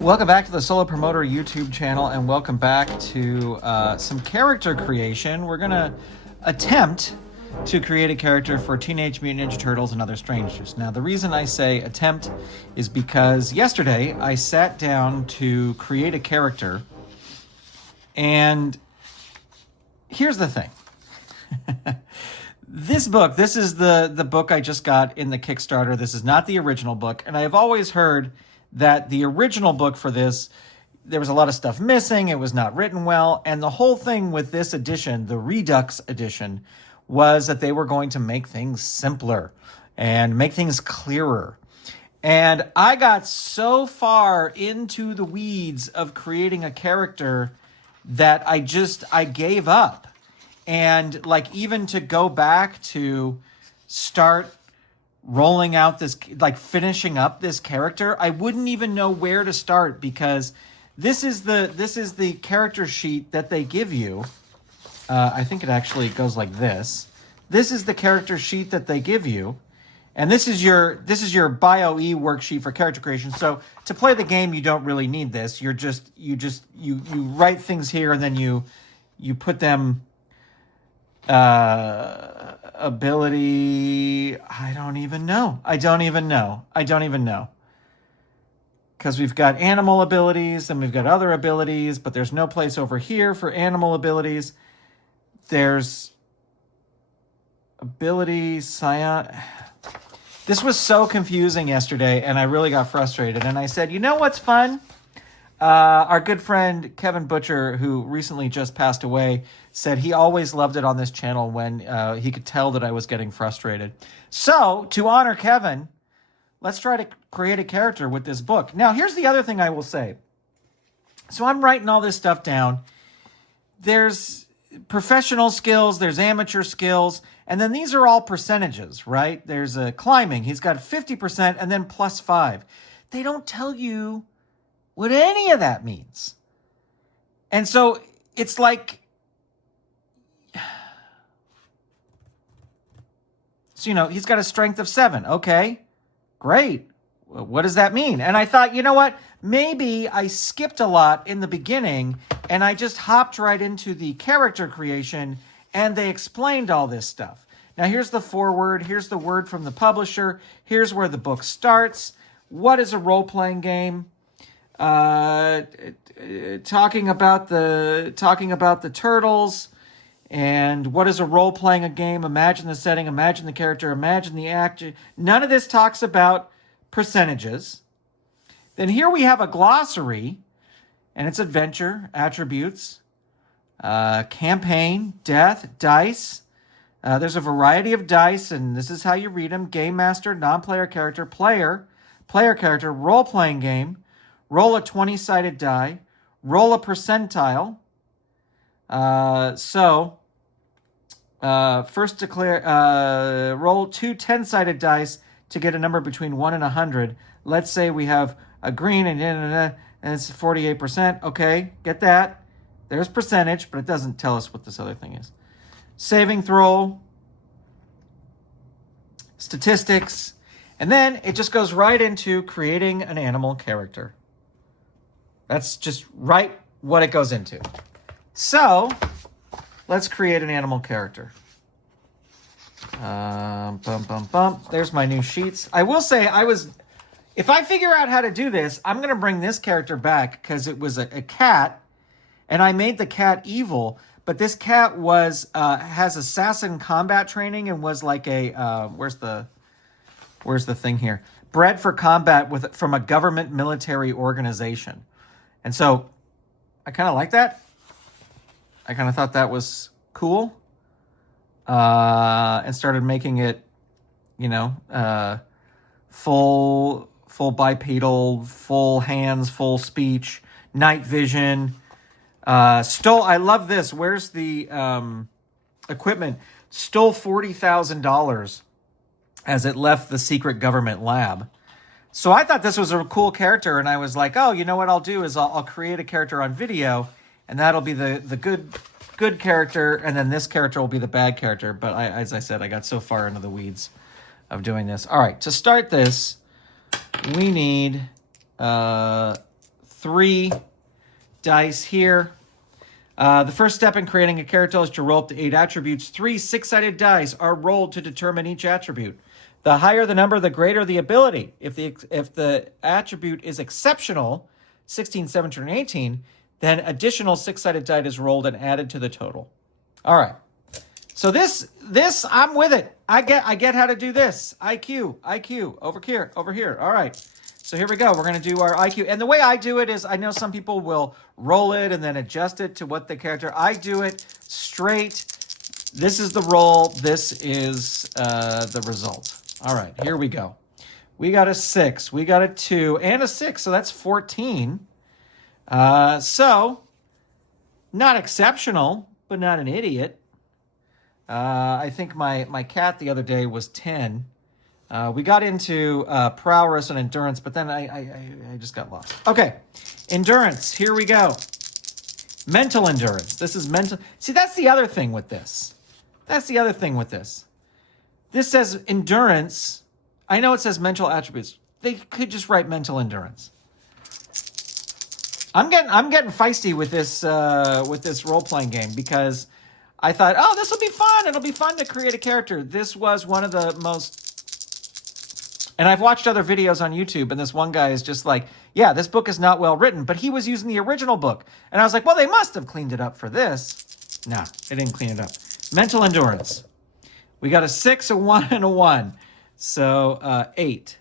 Welcome back to the Solo Promoter YouTube channel, and welcome back to some character creation. We're going to attempt to create a character for Teenage Mutant Ninja Turtles and Other Strangeness. Now, the reason I say attempt is because yesterday I sat down to create a character, and here's the thing. This book, this is the book I just got in the Kickstarter. This is not the original book, and I've always heard that the original book for this, there was a lot of stuff missing, it was not written well, and the whole thing with this edition, the Redux edition, was that they were going to make things simpler and make things clearer. And I got so far into the weeds of creating a character that I gave up. And like, even to go back to start rolling out this, like finishing up this character, I wouldn't even know where to start, because this is the character sheet that they give you. I think it actually goes like this. This is the character sheet that they give you, and this is your Bio-E worksheet for character creation. So to play the game, you don't really need this. You write things here, and then you put them. Ability, I don't even know. Because we've got animal abilities, and we've got other abilities, but there's no place over here for animal abilities. There's ability, scion. This was so confusing yesterday, and I really got frustrated. And I said, you know what's fun? Our good friend Kevin Butcher, who recently just passed away, said he always loved it on this channel when he could tell that I was getting frustrated. So, to honor Kevin, let's try to create a character with this book. Now, here's the other thing I will say. So I'm writing all this stuff down. There's professional skills, there's amateur skills, and then these are all percentages, right? There's a climbing. He's got 50% and then plus 5. They don't tell you what any of that means. And so it's like, so, he's got a strength of 7. Okay, great. What does that mean? And I thought, you know what? Maybe I skipped a lot in the beginning and I just hopped right into the character creation, and they explained all this stuff. Now, here's the foreword. Here's the word from the publisher. Here's where the book starts. What is a role-playing game? Talking about the turtles, and what is a role-playing a game? Imagine the setting, imagine the character, imagine the actor. None of this talks about percentages. Then here we have a glossary, and it's adventure, attributes, campaign, death, dice. There's a variety of dice, and this is how you read them: game master, non-player character, player character, role-playing game. Roll a 20-sided die. Roll a percentile. First declare, roll 2 10-sided dice to get a number between 1 and 100. Let's say we have a green and it's 48%. Okay, get that. There's percentage, but it doesn't tell us what this other thing is. Saving throw. Statistics. And then it just goes right into creating an animal character. That's just right what it goes into. So, let's create an animal character. There's my new sheets. I will say, if I figure out how to do this, I'm going to bring this character back, because it was a cat, and I made the cat evil, but this cat has assassin combat training and was like a, where's the thing here? Bred for combat from a government military organization. And so I kind of like that. I kind of thought that was cool. And started making it, full bipedal, full hands, full speech, night vision. I love this. Where's the equipment? Stole $40,000 as it left the secret government lab. So I thought this was a cool character, and I was like, oh, you know what I'll do is I'll create a character on video, and that'll be the good character, and then this character will be the bad character. But as I said, I got so far into the weeds of doing this. All right, to start this, we need 3 dice here. The first step in creating a character is to roll up to 8 attributes. 3 6-sided dice are rolled to determine each attribute. The higher the number, the greater the ability. If the attribute is exceptional, 16, 17, or 18, then additional 6-sided die is rolled and added to the total. All right. So this I'm with it. I get how to do this. IQ over here. All right. So here we go. We're going to do our IQ. And the way I do it is, I know some people will roll it and then adjust it to what the character. I do it straight. This is the roll. This is the result. All right, here we go. We got a 6. We got a 2 and a 6. So that's 14. So not exceptional, but not an idiot. I think my cat the other day was 10. We got into prowess and endurance, but then I just got lost. Okay, endurance. Here we go. Mental endurance. This is mental. See, that's the other thing with this. This says endurance. I know it says mental attributes. They could just write mental endurance. I'm getting feisty with this role-playing game because I thought, oh, this will be fun. It'll be fun to create a character. This was one of the most... And I've watched other videos on YouTube, and this one guy is just like, yeah, this book is not well written, but he was using the original book. And I was like, well, they must have cleaned it up for this. No, they didn't clean it up. Mental endurance. We got a 6, a 1, and a 1. So 8.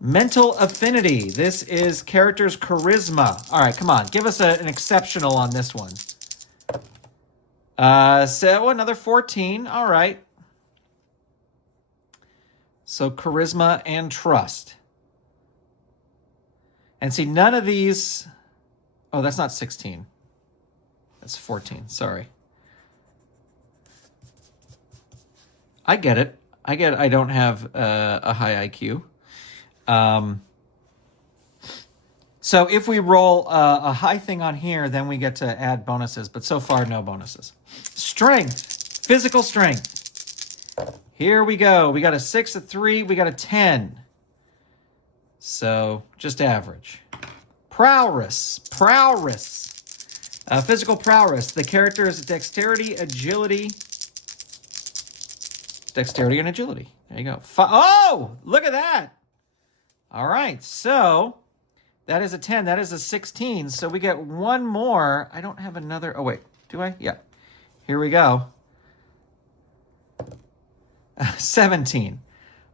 Mental affinity. This is character's charisma. All right, come on. Give us an exceptional on this one. So another 14. All right. So charisma and trust. And see, none of these... Oh, that's not 16. That's 14. Sorry. I get it. I don't have a high IQ. So if we roll a high thing on here, then we get to add bonuses. But so far, no bonuses. Strength. Physical strength. Here we go. We got a 6, a 3. We got a 10. So just average. Prowess. Physical prowess. The character is dexterity, agility. Dexterity and agility. There you go. Oh, look at that. All right. So that is a 10. That is a 16. So we get one more. I don't have another. Oh, wait. Do I? Yeah. Here we go. 17.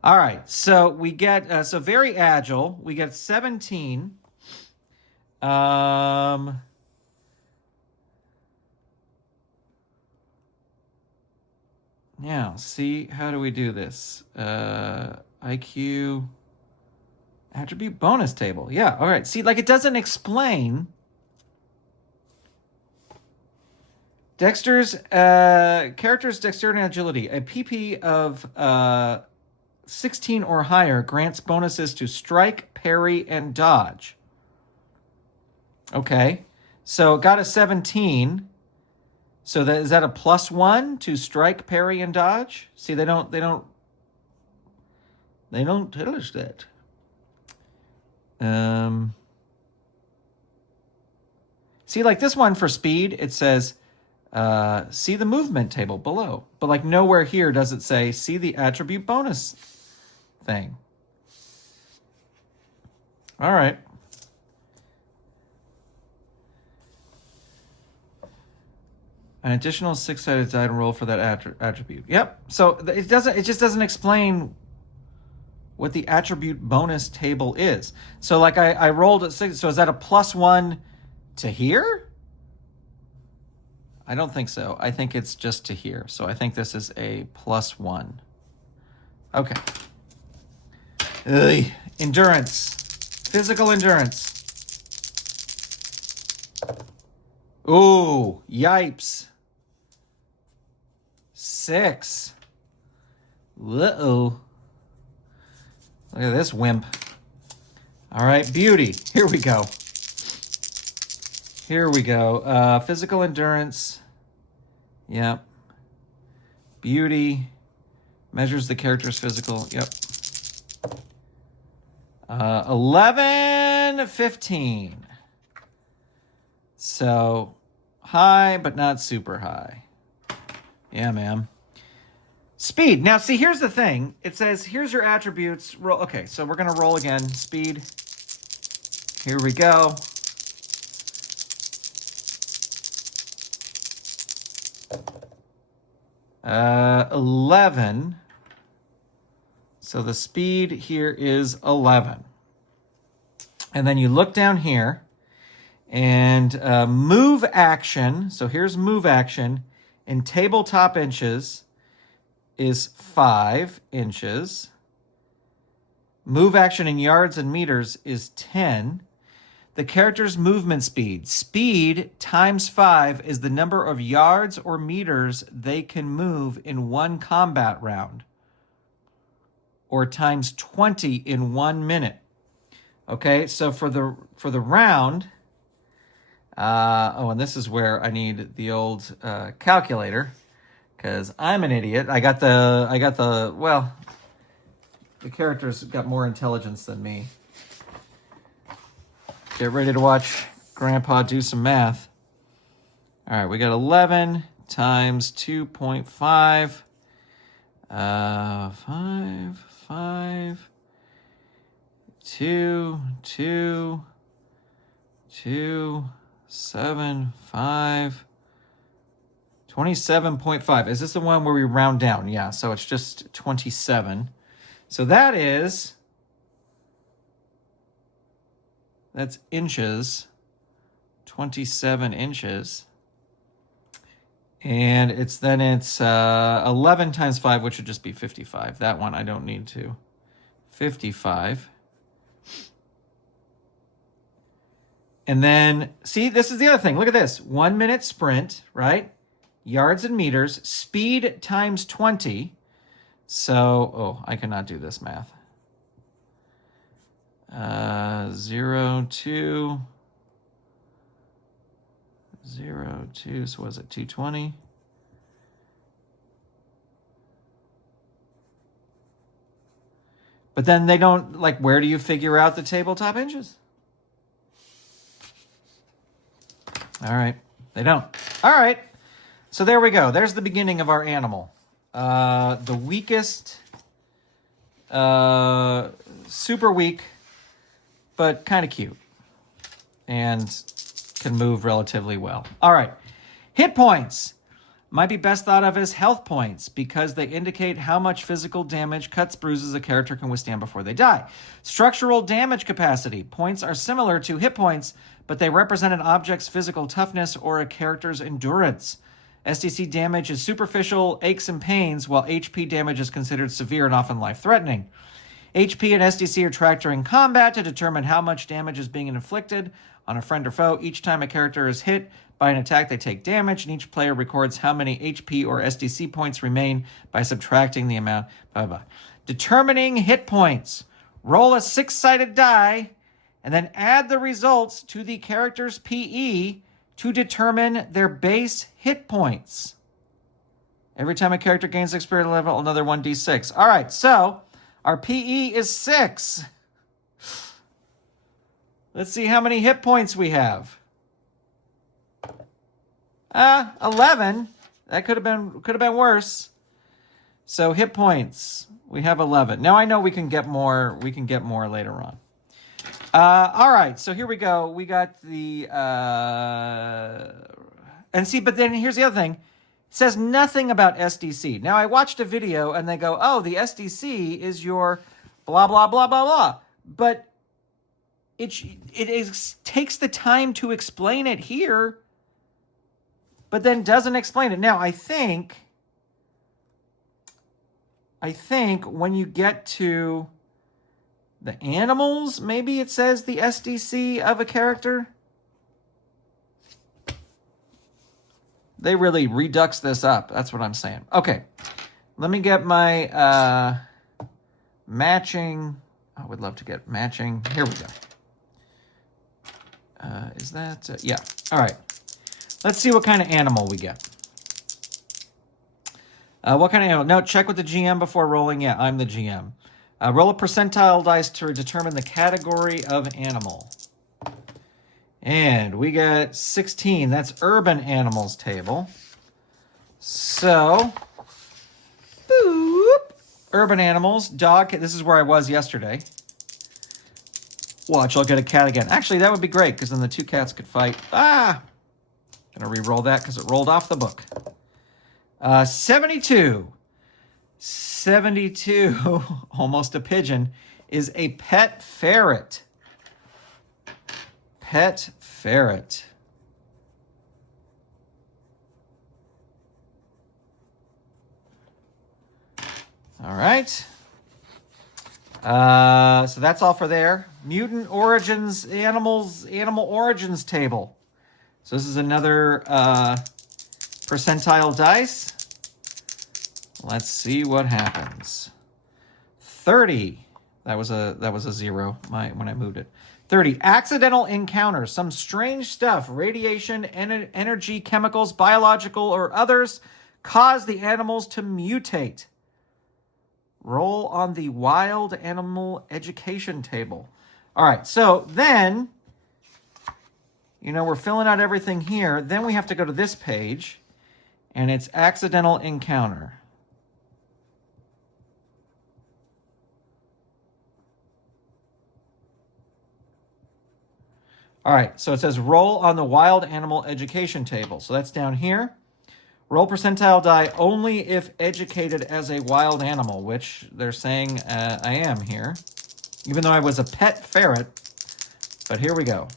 All right. So we get, so very agile. We get 17. Now, see, how do we do this? IQ, attribute bonus table. Yeah, all right. See, like it doesn't explain. Dexter's, character's dexterity and agility. A PP of 16 or higher grants bonuses to strike, parry, and dodge. Okay, so got a 17. So is that a +1 to strike, parry, and dodge? See, they don't tell us that. See, like this one for speed, it says, see the movement table below. But like nowhere here does it say, see the attribute bonus thing. All right. An additional 6-sided die to roll for that attribute. Yep. So it just doesn't explain what the attribute bonus table is. So like I rolled a 6. So is that a +1 to here? I don't think so. I think it's just to here. So I think this is a +1. Okay. Endurance. Physical endurance. Ooh, yipes. 6. Uh-oh. Look at this wimp. All right, beauty. Here we go. Physical endurance. Yep. Beauty. Measures the character's physical. Yep. 11. 15. So high, but not super high. Yeah, ma'am. Speed. Now, see, here's the thing. It says, here's your attributes. Roll. Okay, so we're going to roll again. Speed. Here we go. Uh, 11. So the speed here is 11. And then you look down here and move action. So here's move action in tabletop inches is 5 inches. Move action in yards and meters is 10. The character's movement speed. Speed times 5 is the number of yards or meters they can move in one combat round. Or times 20 in 1 minute. Okay, so for the round, and this is where I need the old calculator, because I'm an idiot. The character's got more intelligence than me. Get ready to watch Grandpa do some math. All right, we got 11 times 2.5. 5, 2, 7, 5, 27.5. Is this the one where we round down? Yeah, so it's just 27. So that's inches, 27 inches. And it's 11 times 5, which would just be 55. That one I don't need to. 55. And then, see, this is the other thing. Look at this. 1 minute sprint, right? Yards and meters. Speed times 20. So, I cannot do this math. 0, 2. 0, 2, so was it 220? But then they don't, where do you figure out the tabletop inches? All right, they don't. All right, so there we go. There's the beginning of our animal. The weakest, super weak, but kind of cute. And can move relatively well. All right. Hit points might be best thought of as health points because they indicate how much physical damage, cuts, bruises a character can withstand before they die. Structural damage capacity. Points are similar to hit points, but they represent an object's physical toughness or a character's endurance. SDC damage is superficial, aches and pains, while HP damage is considered severe and often life-threatening. HP and SDC are tracked during combat to determine how much damage is being inflicted on a friend or foe. Each time a character is hit by an attack, they take damage, and each player records how many HP or SDC points remain by subtracting the amount. Blah, blah. Determining hit points. Roll a 6-sided die, and then add the results to the character's PE to determine their base hit points. Every time a character gains experience level, another 1d6. All right, so our PE is 6. Let's see how many hit points we have. 11. That could have been worse. So hit points, we have 11. Now I know we can get more. We can get more later on. All right, so here we go. We got the and see, but then here's the other thing. It says nothing about SDC. Now I watched a video and they go, "Oh, the SDC is your blah blah blah blah blah," but it takes the time to explain it here, but then doesn't explain it. Now, I think when you get to the animals, maybe it says the SDC of a character. They really redux this up. That's what I'm saying. Okay, let me get my matching. I would love to get matching. Here we go. Is that... yeah. All right. Let's see what kind of animal we get. What kind of animal? No, check with the GM before rolling. Yeah, I'm the GM. Roll a percentile dice to determine the category of animal. And we got 16. That's urban animals table. So, boop. Urban animals, dog. This is where I was yesterday. Watch, I'll get a cat again. Actually, that would be great because then the two cats could fight. Ah! Gonna re-roll that because it rolled off the book. 72. 72, almost a pigeon, is a pet ferret. Pet ferret. All right. So that's all for there. Mutant origins, animal origins table. So this is another percentile dice. Let's see what happens. 30. That was a zero when I moved it. 30. Accidental encounters. Some strange stuff, radiation, energy, chemicals, biological, or others, cause the animals to mutate. Roll on the wild animal education table. All right, so then, we're filling out everything here. Then we have to go to this page, and it's accidental encounter. All right, so it says roll on the wild animal education table. So that's down here. Roll percentile die only if educated as a wild animal, which they're saying I am here, even though I was a pet ferret. But here we go.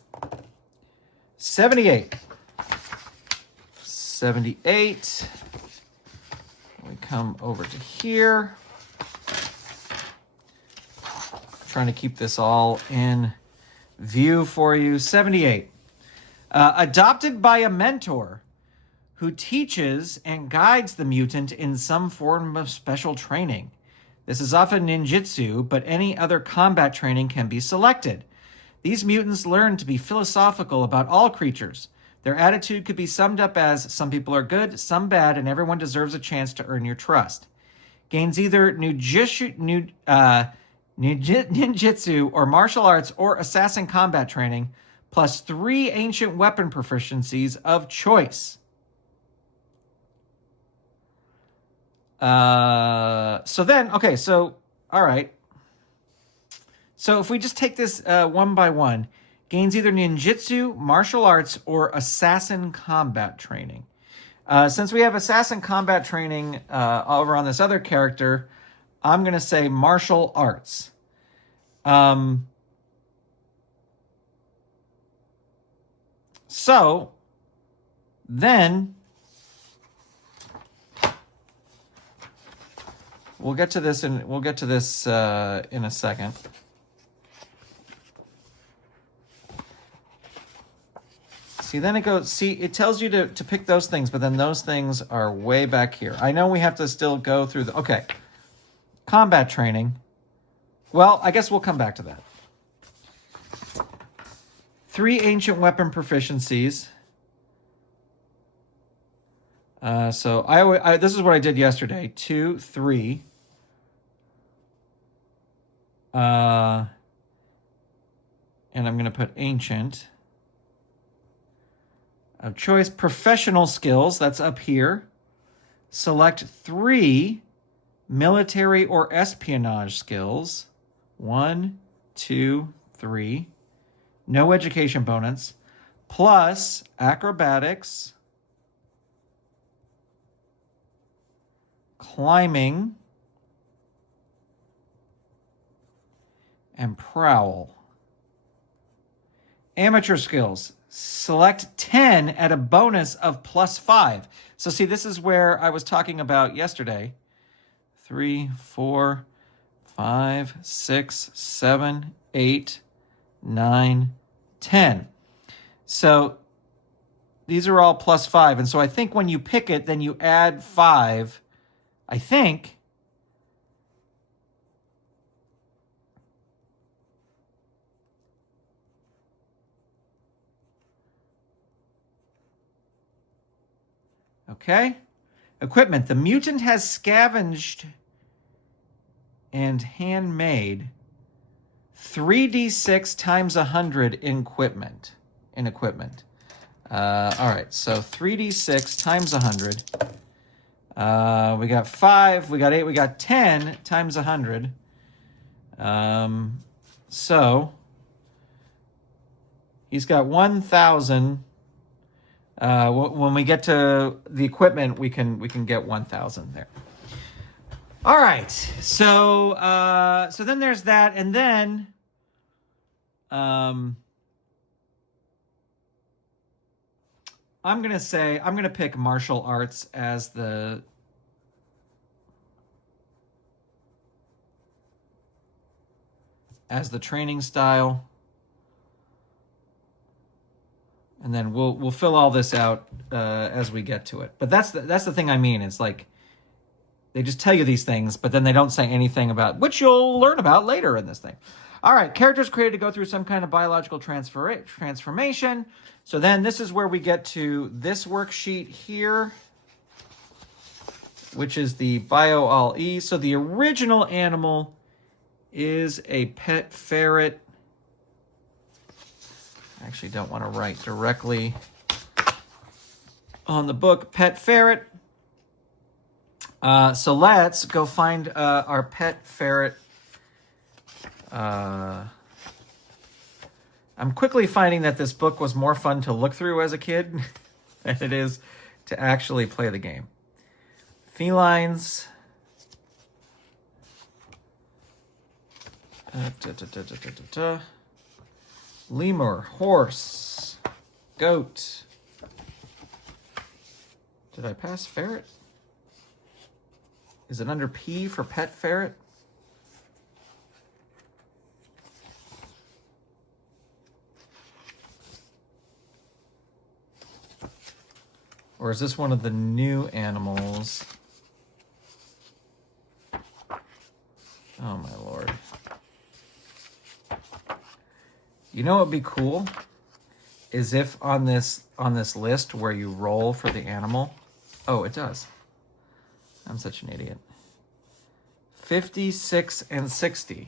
78. 78. We come over to here. Trying to keep this all in view for you. 78. Adopted by a mentor who teaches and guides the mutant in some form of special training. This is often ninjutsu, but any other combat training can be selected. These mutants learn to be philosophical about all creatures. Their attitude could be summed up as, some people are good, some bad, and everyone deserves a chance to earn your trust. Gains either ninjutsu or martial arts or assassin combat training, plus 3 ancient weapon proficiencies of choice. All right. So if we just take this one by one, gains either ninjutsu, martial arts, or assassin combat training. Since we have assassin combat training over on this other character, I'm going to say martial arts. So then we'll get to this in a second. See, then it tells you to pick those things, but then those things are way back here. I know we have to still go through okay. Combat training. Well, I guess we'll come back to that. 3 ancient weapon proficiencies. So this is what I did yesterday. 2, 3. And I'm going to put ancient. Of choice, professional skills. That's up here. Select 3 military or espionage skills. 1, 2, 3. No education bonus. Plus acrobatics, climbing, and prowl. Amateur skills. Select 10 at a bonus of plus 5. So see, this is where I was talking about yesterday. 3, 4, 5, 6, 7, 8, 9, 10. So these are all plus 5. And so I think when you pick it, then you add 5. I think. Okay. Equipment. The mutant has scavenged and handmade 3d6 times 100 in equipment. in equipment. All right, so 3d6 times 100. We got 5, we got 8, we got 10 times 100. So he's got 1,000. When we get to the equipment, we can get 1,000 there. All right, so then there's that, and then I'm gonna pick martial arts as the training style. And then we'll fill all this out as we get to it. But that's the thing I mean. It's like they just tell you these things, but then they don't say anything about, which you'll learn about later in this thing. All right, characters created to go through some kind of biological transformation. So then this is where we get to this worksheet here, which is the Bio-All-E. So the original animal is a pet ferret. I actually don't want to write directly on the book, pet ferret. So let's go find our pet ferret. I'm quickly finding that this book was more fun to look through as a kid than it is to actually play the game. Felines. Lemur, horse, goat. Did I pass ferret? Is it under P for pet ferret? Or is this one of the new animals? Oh my Lord. You know what would be cool is if on this list where you roll for the animal. Oh, it does. I'm such an idiot. 56 and 60.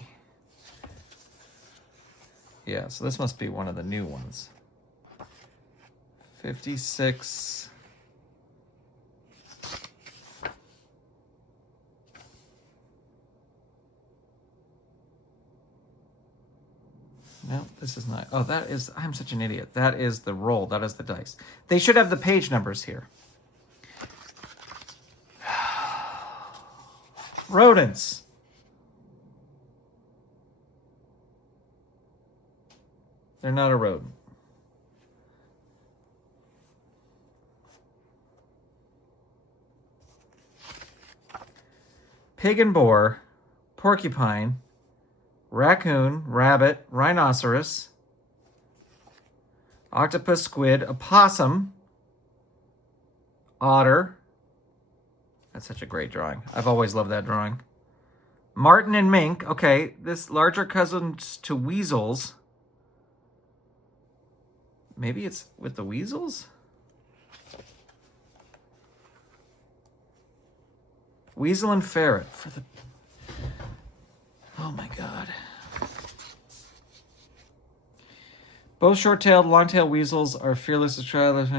Yeah, so this must be one of the new ones. 56. No, this is not. Oh, that is, I'm such an idiot. That is the roll. That is the dice. They should have the page numbers here. Rodents. They're not a rodent. Pig and boar, porcupine, raccoon, rabbit, rhinoceros, octopus, squid, opossum, otter. That's such a great drawing. I've always loved that drawing. Marten and mink. Okay, this larger cousins to weasels. Maybe it's with the weasels? Weasel and ferret for the... Oh my God. Both short-tailed, long-tailed weasels are fearless as travelers.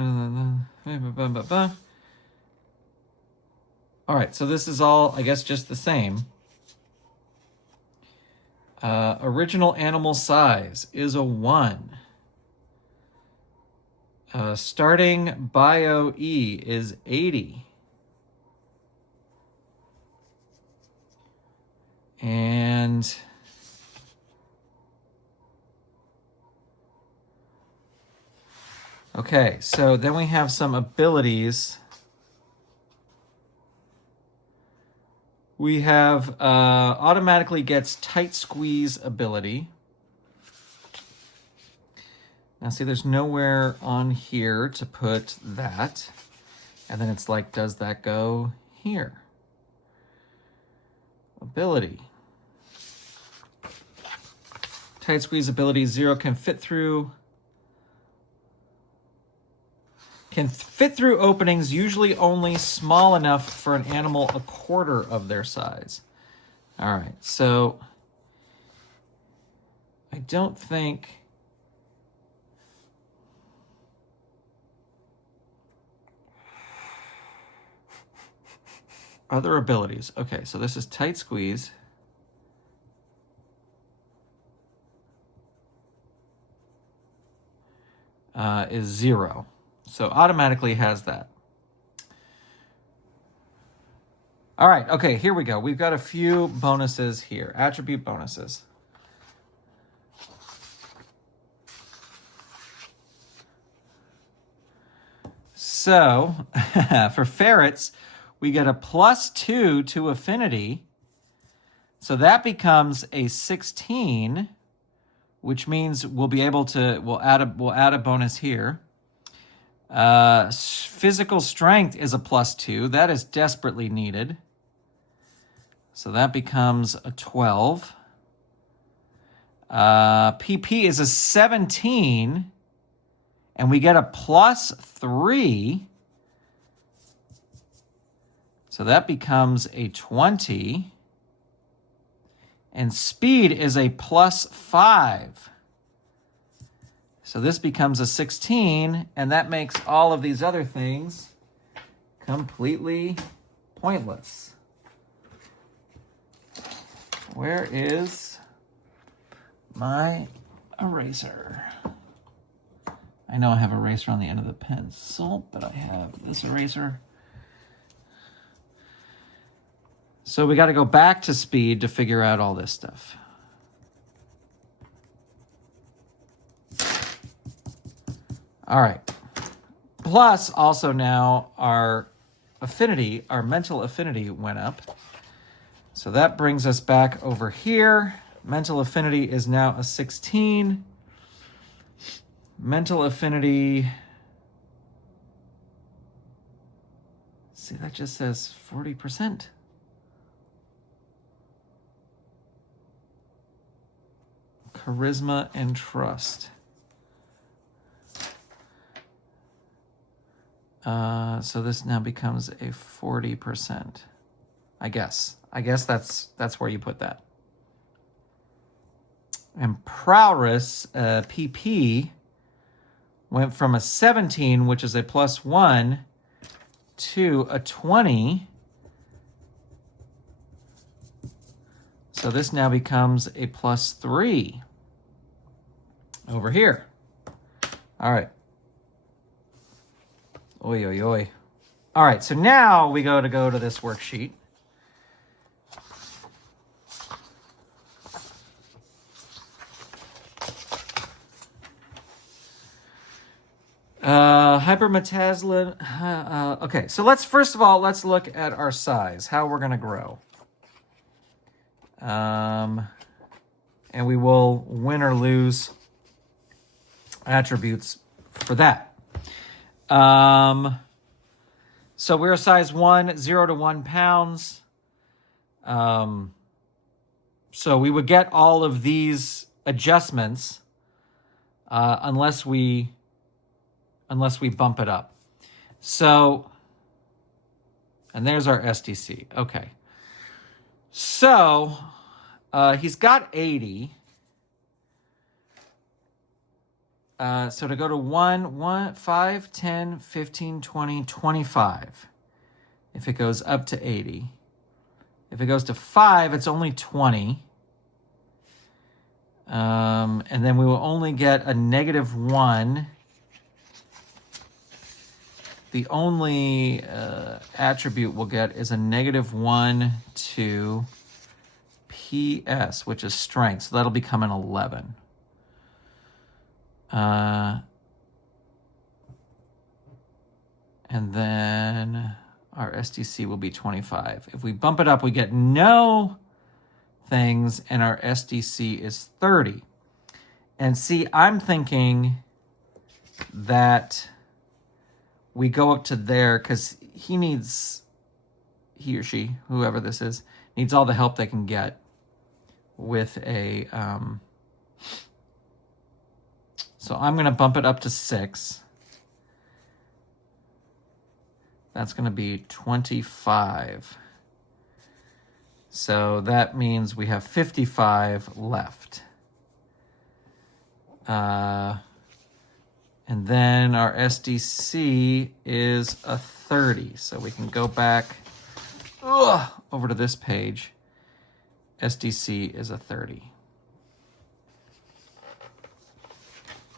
All right, so this is all, I guess, just the same. Original animal size is a 1. Starting Bio-E is 80. And okay, so then we have some abilities. We have automatically gets tight squeeze ability. Now see, there's nowhere on here to put that. And then it's like, does that go here? Ability. Tight squeeze ability 0 can fit through openings, usually only small enough for an animal a quarter of their size. All right, so I don't think... Other abilities. Okay, so this is tight squeeze. Is 0. So automatically has that. All right, okay, here we go. We've got a few bonuses here, attribute bonuses. So for ferrets, we get a +2 to affinity. So that becomes a 16, which means we'll be able to, we'll add a bonus here. Physical strength is a +2. That is desperately needed. So that becomes a 12. PP is a 17, and we get a +3. So that becomes a 20. And speed is a +5. So this becomes a 16, and that makes all of these other things completely pointless. Where is my eraser? I know I have an eraser on the end of the pencil, but I have this eraser. So we got to go back to speed to figure out all this stuff. All right. Plus, also now our affinity, our mental affinity went up. So that brings us back over here. Mental affinity is now a 16. Mental affinity, see, that just says 40%. Charisma and trust. So this now becomes a 40%. I guess that's where you put that. And prowess, PP, went from a 17, which is a +1, to a 20. So this now becomes a +3 over here. All right. Oi, oi, oi. All right, so now we go to this worksheet. Hypermetazoline. Okay, so first of all, let's look at our size, how we're going to grow. And we will win or lose attributes for that. So we're a size 1, 0 to 1 pounds. So we would get all of these adjustments unless we bump it up. So, and there's our SDC. Okay. So he's got 80. So to go to 1, 5, 10, 15, 20, 25. If it goes up to 80. If it goes to 5, it's only 20. And then we will only get a -1. The only attribute we'll get is a -1 to PS, which is strength. So that'll become an 11. And then our SDC will be 25. If we bump it up, we get no things, and our SDC is 30. And see, I'm thinking that we go up to there because he or she, whoever this is, needs all the help they can get with a... So I'm going to bump it up to 6. That's going to be 25. So that means we have 55 left. And then our SDC is a 30. So we can go back over to this page, SDC is a 30.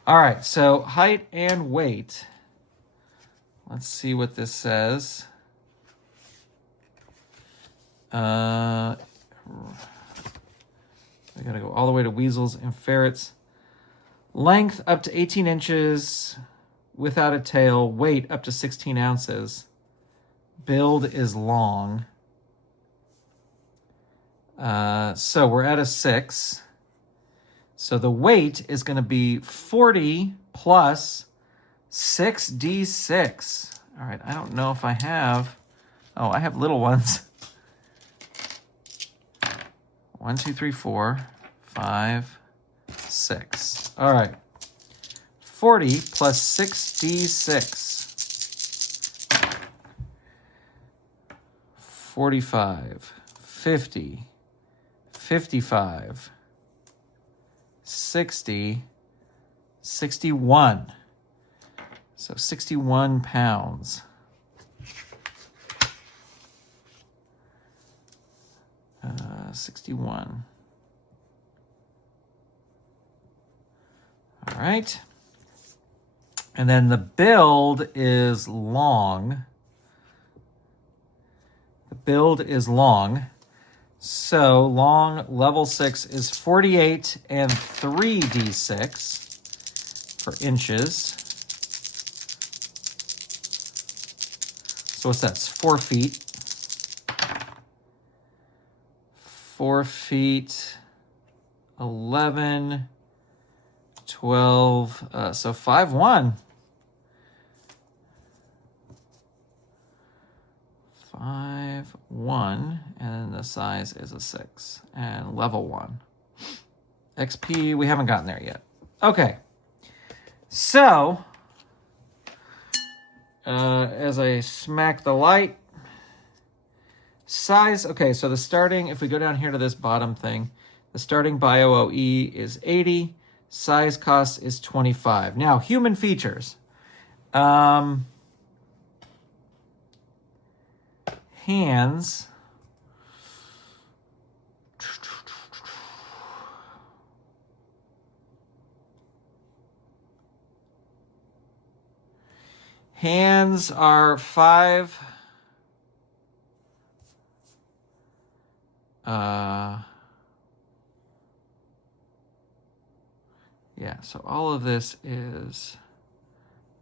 All right, so height and weight. Let's see what this says. We gotta go all the way to weasels and ferrets. Length up to 18 inches without a tail. Weight up to 16 ounces. Build is long. So we're at a 6. So the weight is going to be 40 plus 6d6. All right, I don't know if I have... Oh, I have little ones. 1, 2, 3, 4, 5, 6. All right. 40 plus 6d6. 45, 50, 55, 60, 61. So 61 pounds. 61. All right. And then the build is long. The build is long. So long level 6 is 48 and 3d6 for inches. So what's that? It's 4 feet. 4 feet, 11, 12, so 5'1". 5'1", and the size is a 6, and level 1. XP, we haven't gotten there yet. Okay, so, as I smack the light, size, okay, so the starting, if we go down here to this bottom thing, the starting bio OE is 80, size cost is 25. Now, human features. Hands. Hands are 5. Yeah, so all of this is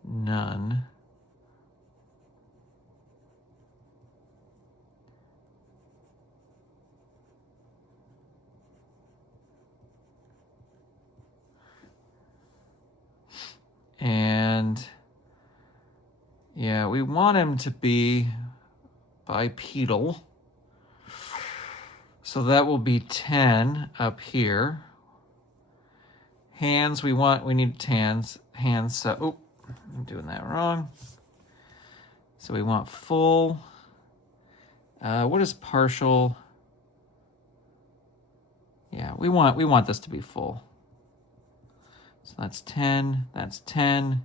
none. And yeah, we want him to be bipedal. So that will be 10 up here. Hands, we need hands, so, oh, I'm doing that wrong. So we want full. What is partial? Yeah, we want this to be full. So that's 10, that's 10.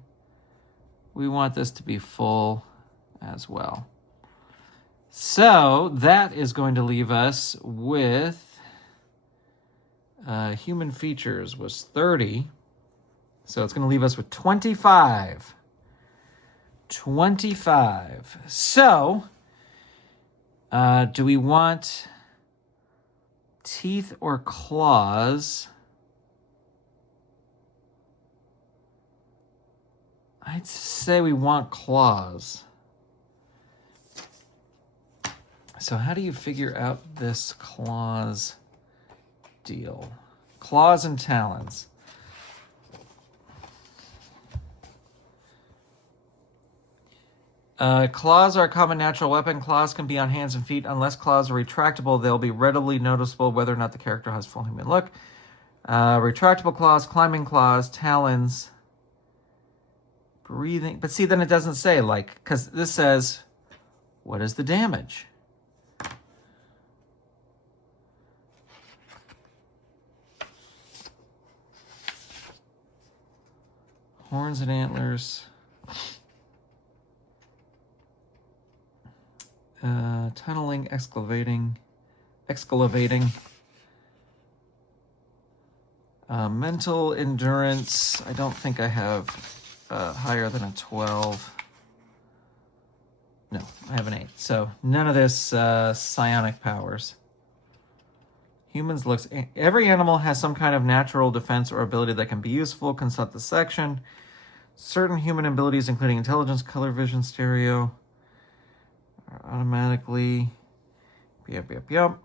We want this to be full as well. So that is going to leave us with human features was 30. So it's going to leave us with 25. 25. So do we want teeth or claws? I'd say we want claws. So how do you figure out this claws deal? Claws and talons. Claws are a common natural weapon. Claws can be on hands and feet. Unless claws are retractable, they'll be readily noticeable whether or not the character has full human look. Retractable claws, climbing claws, talons, breathing. But see, then it doesn't say, like, because this says, what is the damage? Horns and antlers. Tunneling, excavating. Mental endurance, I don't think I have higher than a 12. No, I have an 8. So none of this psionic powers. Humans looks... Every animal has some kind of natural defense or ability that can be useful. Consult the section. Certain human abilities, including intelligence, color vision, stereo, are automatically... Yep.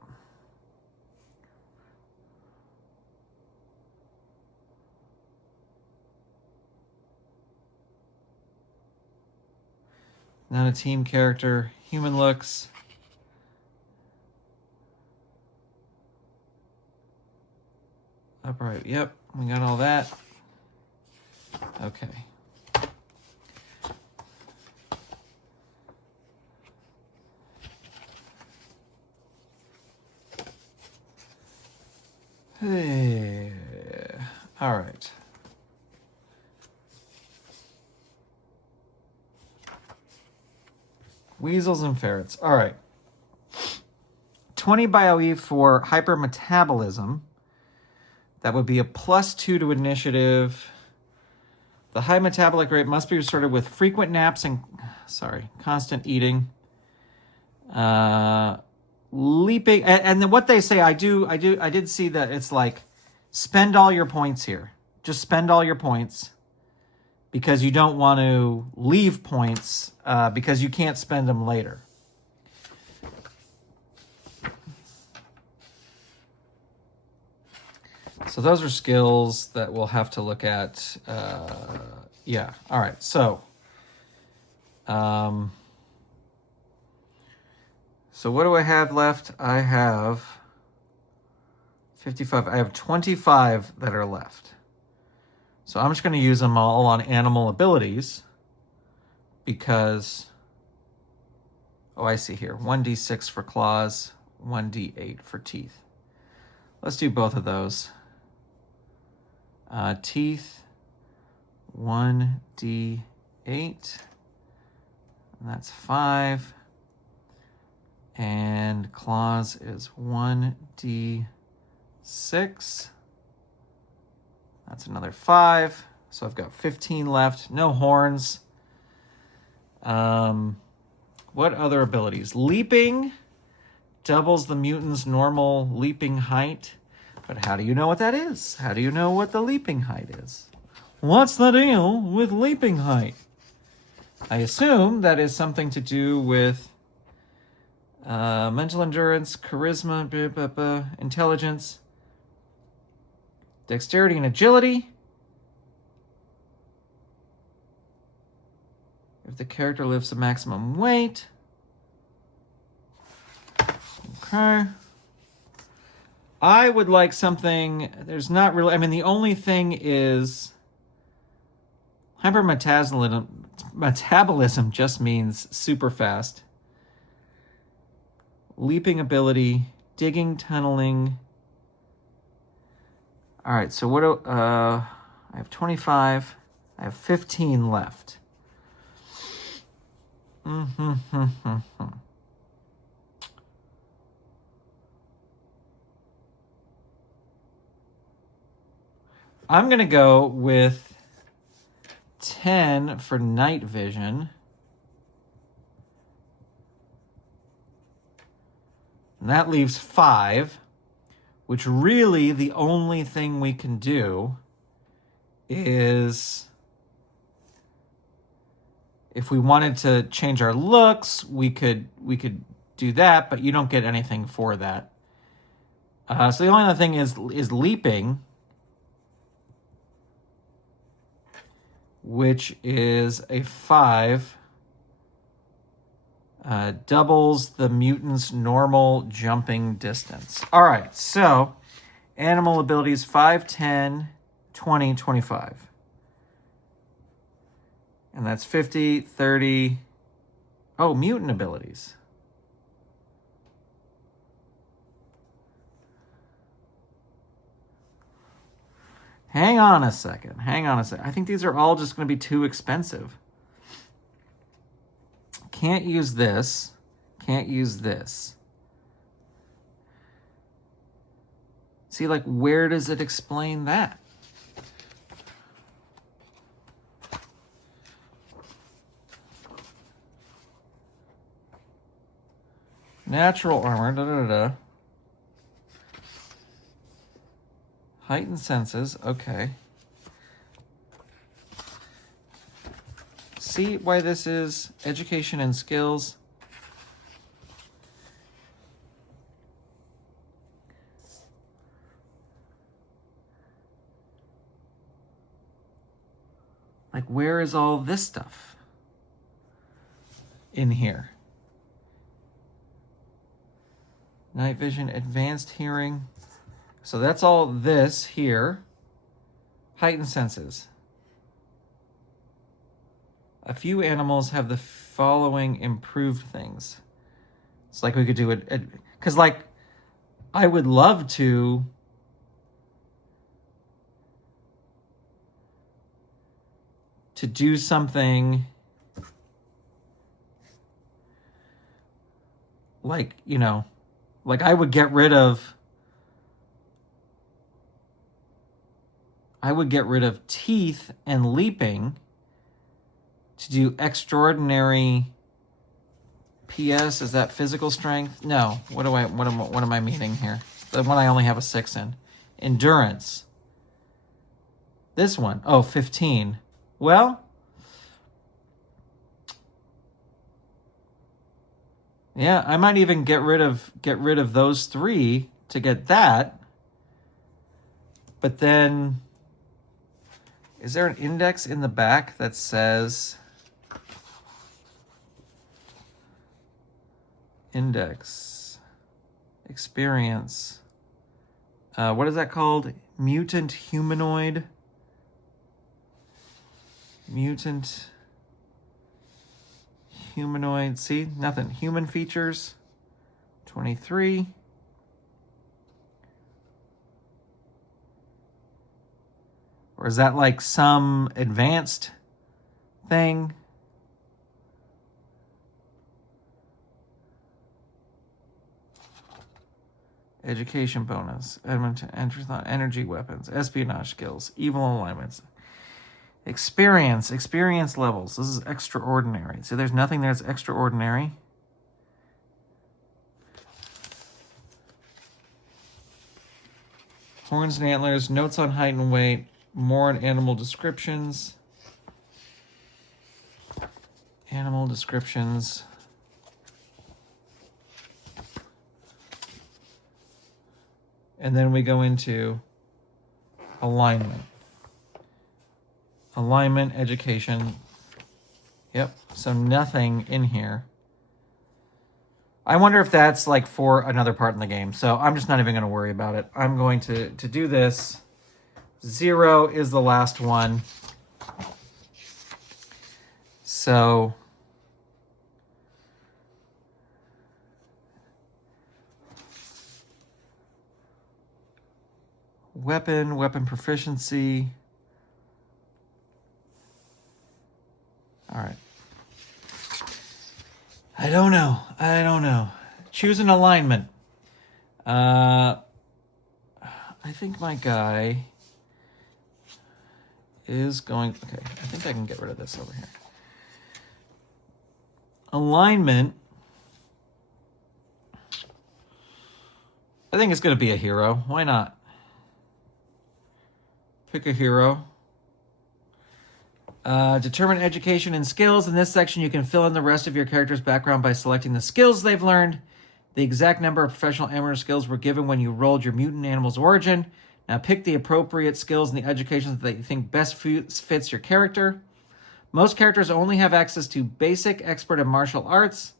Not a team character. Human looks. Upright. Yep, we got all that. Okay. Hey. All right. Weasels and ferrets. All right. 20 BioE for hypermetabolism. That would be a +2 to initiative. The high metabolic rate must be resorted with frequent naps and, constant eating. Leaping, and then what they say, I did see that it's like, spend all your points here. Just spend all your points. Because you don't want to leave points because you can't spend them later. So those are skills that we'll have to look at. Yeah, all right. So what do I have left? I have 55. I have 25 that are left. So I'm just going to use them all on animal abilities because, oh, I see here. 1d6 for claws, 1d8 for teeth. Let's do both of those. Teeth, 1d8, and that's 5. And claws is 1d6. That's another 5. So I've got 15 left. No horns. What other abilities? Leaping doubles the mutant's normal leaping height. But how do you know what that is? How do you know what the leaping height is? What's the deal with leaping height? I assume that is something to do with mental endurance, charisma, intelligence, dexterity and agility. If the character lifts the maximum weight. Okay. I would like something, there's not really, I mean, the only thing is hypermetabolism just means super fast. Leaping ability, digging, tunneling. All right, so what do, I have 25. I have 15 left. I'm going to go with 10 for night vision. And that leaves 5. Which really the only thing we can do is, if we wanted to change our looks, we could do that, but you don't get anything for that. So the only other thing is leaping, which is a 5. Doubles the mutant's normal jumping distance. All right, so animal abilities 5, 10, 20, 25. And that's 50, 30. Oh, mutant abilities. Hang on a second. I think these are all just going to be too expensive. Can't use this. can't use this. See, like, where does it explain that? Natural armor, da-da-da-da. Heightened senses, okay. See why this is education and skills? Like, where is all this stuff in here? Night vision, advanced hearing. So that's all this here. Heightened senses. A few animals have the following improved things. It's like we could do it, because like I would love to do something like, you know, like I would get rid of teeth and leaping to do extraordinary PS. Is that physical strength? No. What am I meaning here? The one I only have a 6 in. Endurance. This one. Oh, 15. Well, yeah, I might even get rid of those 3 to get that. But then, is there an index in the back that says index experience? What is that called? Mutant humanoid. Mutant humanoid. See, nothing. Human features. 23. Or is that like some advanced thing? Education bonus, energy weapons, espionage skills, evil alignments, experience levels. This is extraordinary. So there's nothing there that's extraordinary. Horns and antlers, notes on height and weight, more on animal descriptions. Animal descriptions. And then we go into alignment. Alignment, education. Yep, so nothing in here. I wonder if that's like for another part in the game. So I'm just not even going to worry about it. I'm going to do this. 0 is the last one. So weapon proficiency. All right. I don't know. Choose an alignment. I think my guy is going... Okay, I think I can get rid of this over here. Alignment. I think it's going to be a hero. Why not? Pick a hero. Determine education and skills. In this section, you can fill in the rest of your character's background by selecting the skills they've learned. The exact number of professional amateur skills were given when you rolled your mutant animal's origin. Now pick the appropriate skills and the education that you think best fits your character. Most characters only have access to basic, expert, and martial arts.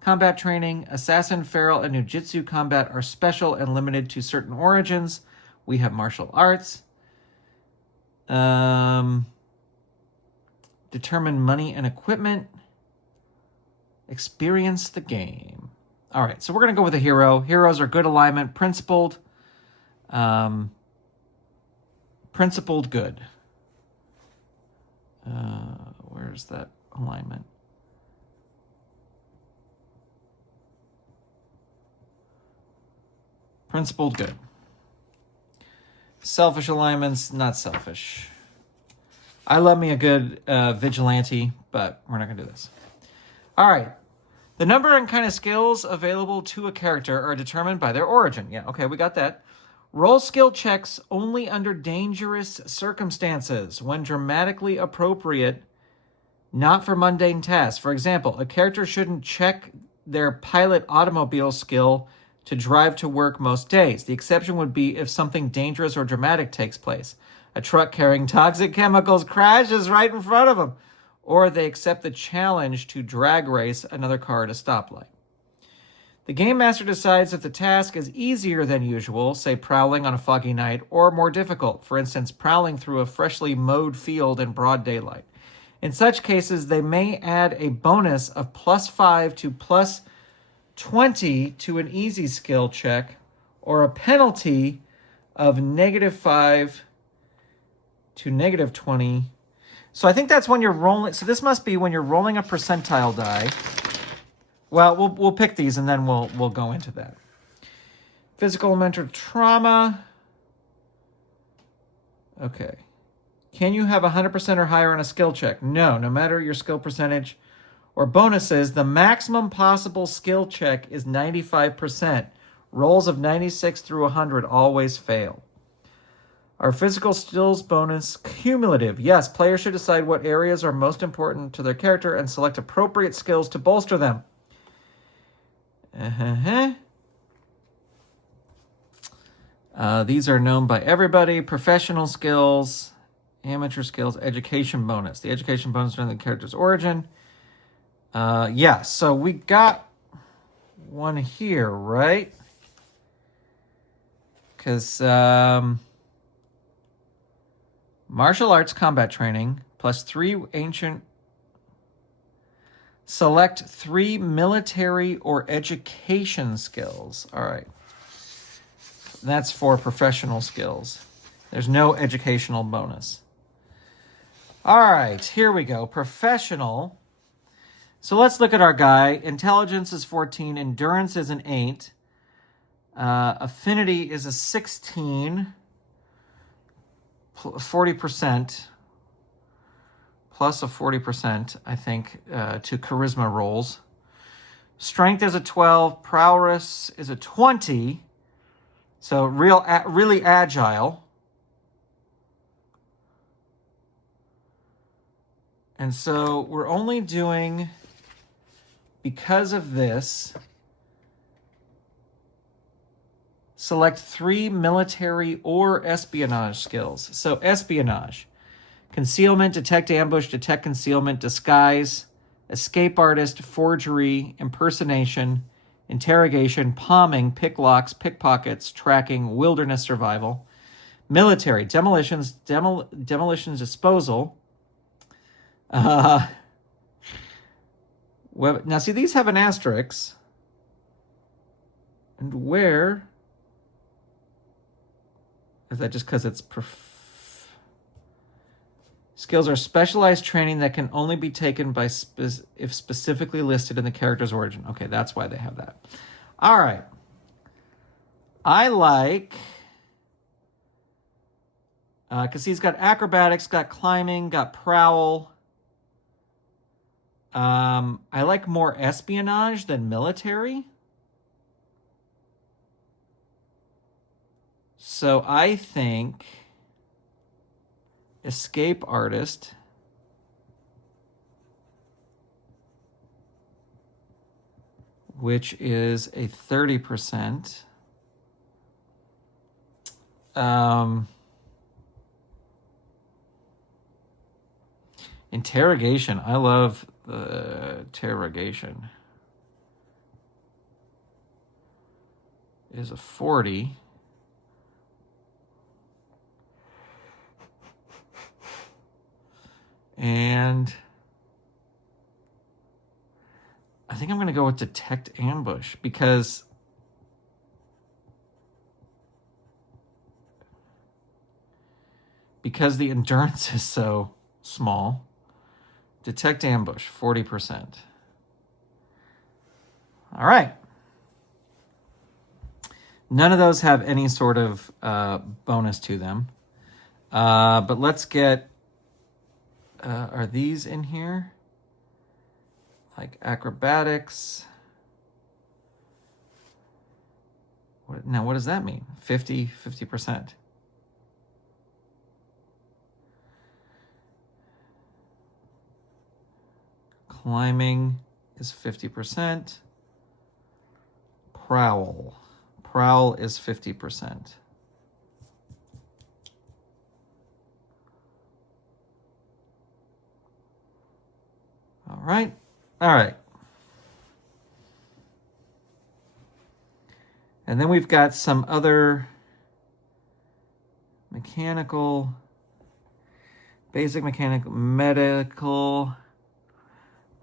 Combat training, assassin, feral, and ninjutsu combat are special and limited to certain origins. We have martial arts. Determine money and equipment. Experience the game. All right, so we're going to go with a hero. Heroes are good alignment, principled. Principled good. Where's that alignment? Principled, good. Selfish alignments, not selfish. I love me a good vigilante, but we're not going to do this. All right. The number and kind of skills available to a character are determined by their origin. Yeah, okay, we got that. Roll skill checks only under dangerous circumstances, when dramatically appropriate, not for mundane tasks. For example, a character shouldn't check their pilot automobile skill to drive to work most days. The exception would be if something dangerous or dramatic takes place. A truck carrying toxic chemicals crashes right in front of them, or they accept the challenge to drag race another car at a stoplight. The game master decides if the task is easier than usual, say prowling on a foggy night, or more difficult, for instance, prowling through a freshly mowed field in broad daylight. In such cases, they may add a bonus of +5 to +20 to an easy skill check, or a penalty of -5 to -20. So I think that's when you're rolling. So this must be when you're rolling a percentile die. Well, we'll pick these and then we'll go into that. Physical and mental trauma. Okay. Can you have 100% or higher on a skill check? No matter your skill percentage or bonuses, the maximum possible skill check is 95%. Rolls of 96 through 100 always fail. Our physical skills bonus cumulative. Yes, players should decide what areas are most important to their character and select appropriate skills to bolster them. These are known by everybody. Professional skills, amateur skills, education bonus. The education bonus during the character's origin. Yeah, so we got one here, right? Because martial arts combat training +3 ancient. Select 3 military or education skills. All right. That's for professional skills. There's no educational bonus. All right, here we go. Professional. So let's look at our guy. Intelligence is 14. Endurance is an 8. Affinity is a 16. 40%. Plus a 40%, I think, to charisma rolls. Strength is a 12. Prowess is a 20. So really agile. And so we're only doing, because of this, select 3 military or espionage skills. So espionage. Concealment, detect ambush, detect concealment, disguise, escape artist, forgery, impersonation, interrogation, palming, picklocks, pickpockets, tracking, wilderness survival. Military, demolitions disposal. Now, see, these have an asterisk. And where? Is that just because it's skills are specialized training that can only be taken by if specifically listed in the character's origin. Okay, that's why they have that. All right. I like, because he's got acrobatics, got climbing, got prowl. I like more espionage than military. So I think escape artist which is a 30%. Interrogation. I love the interrogation. Is a 40. And I think I'm going to go with detect ambush because the endurance is so small. Detect ambush, 40%. All right. None of those have any sort of bonus to them. But let's get, are these in here? Like acrobatics. Now, what does that mean? 50%. Climbing is 50%. Prowl. Prowl is 50%. All right. All right. And then we've got some other mechanical, basic mechanical, medical.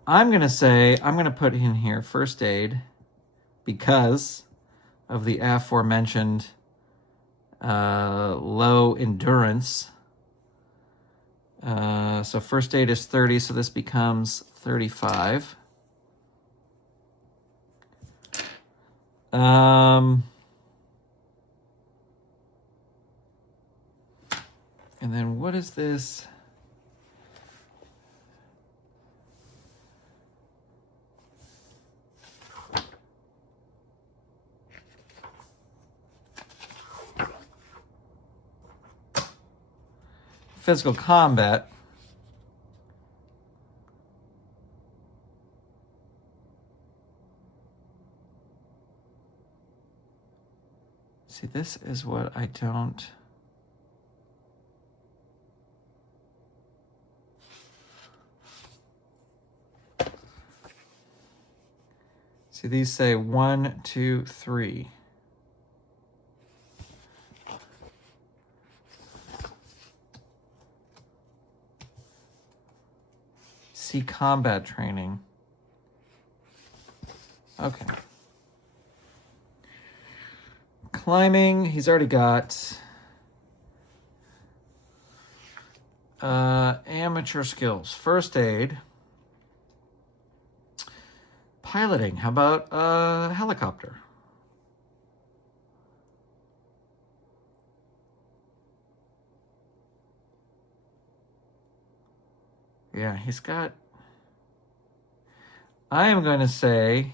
I'm going to put in here first aid because of the aforementioned low endurance. So first aid is 30, so this becomes 35. And then what is this? Physical combat. See, this is what I don't. See, these say 1, 2, 3. See combat training. Okay. Climbing, he's already got amateur skills. First aid. Piloting, how about a helicopter? Yeah, he's got, I am going to say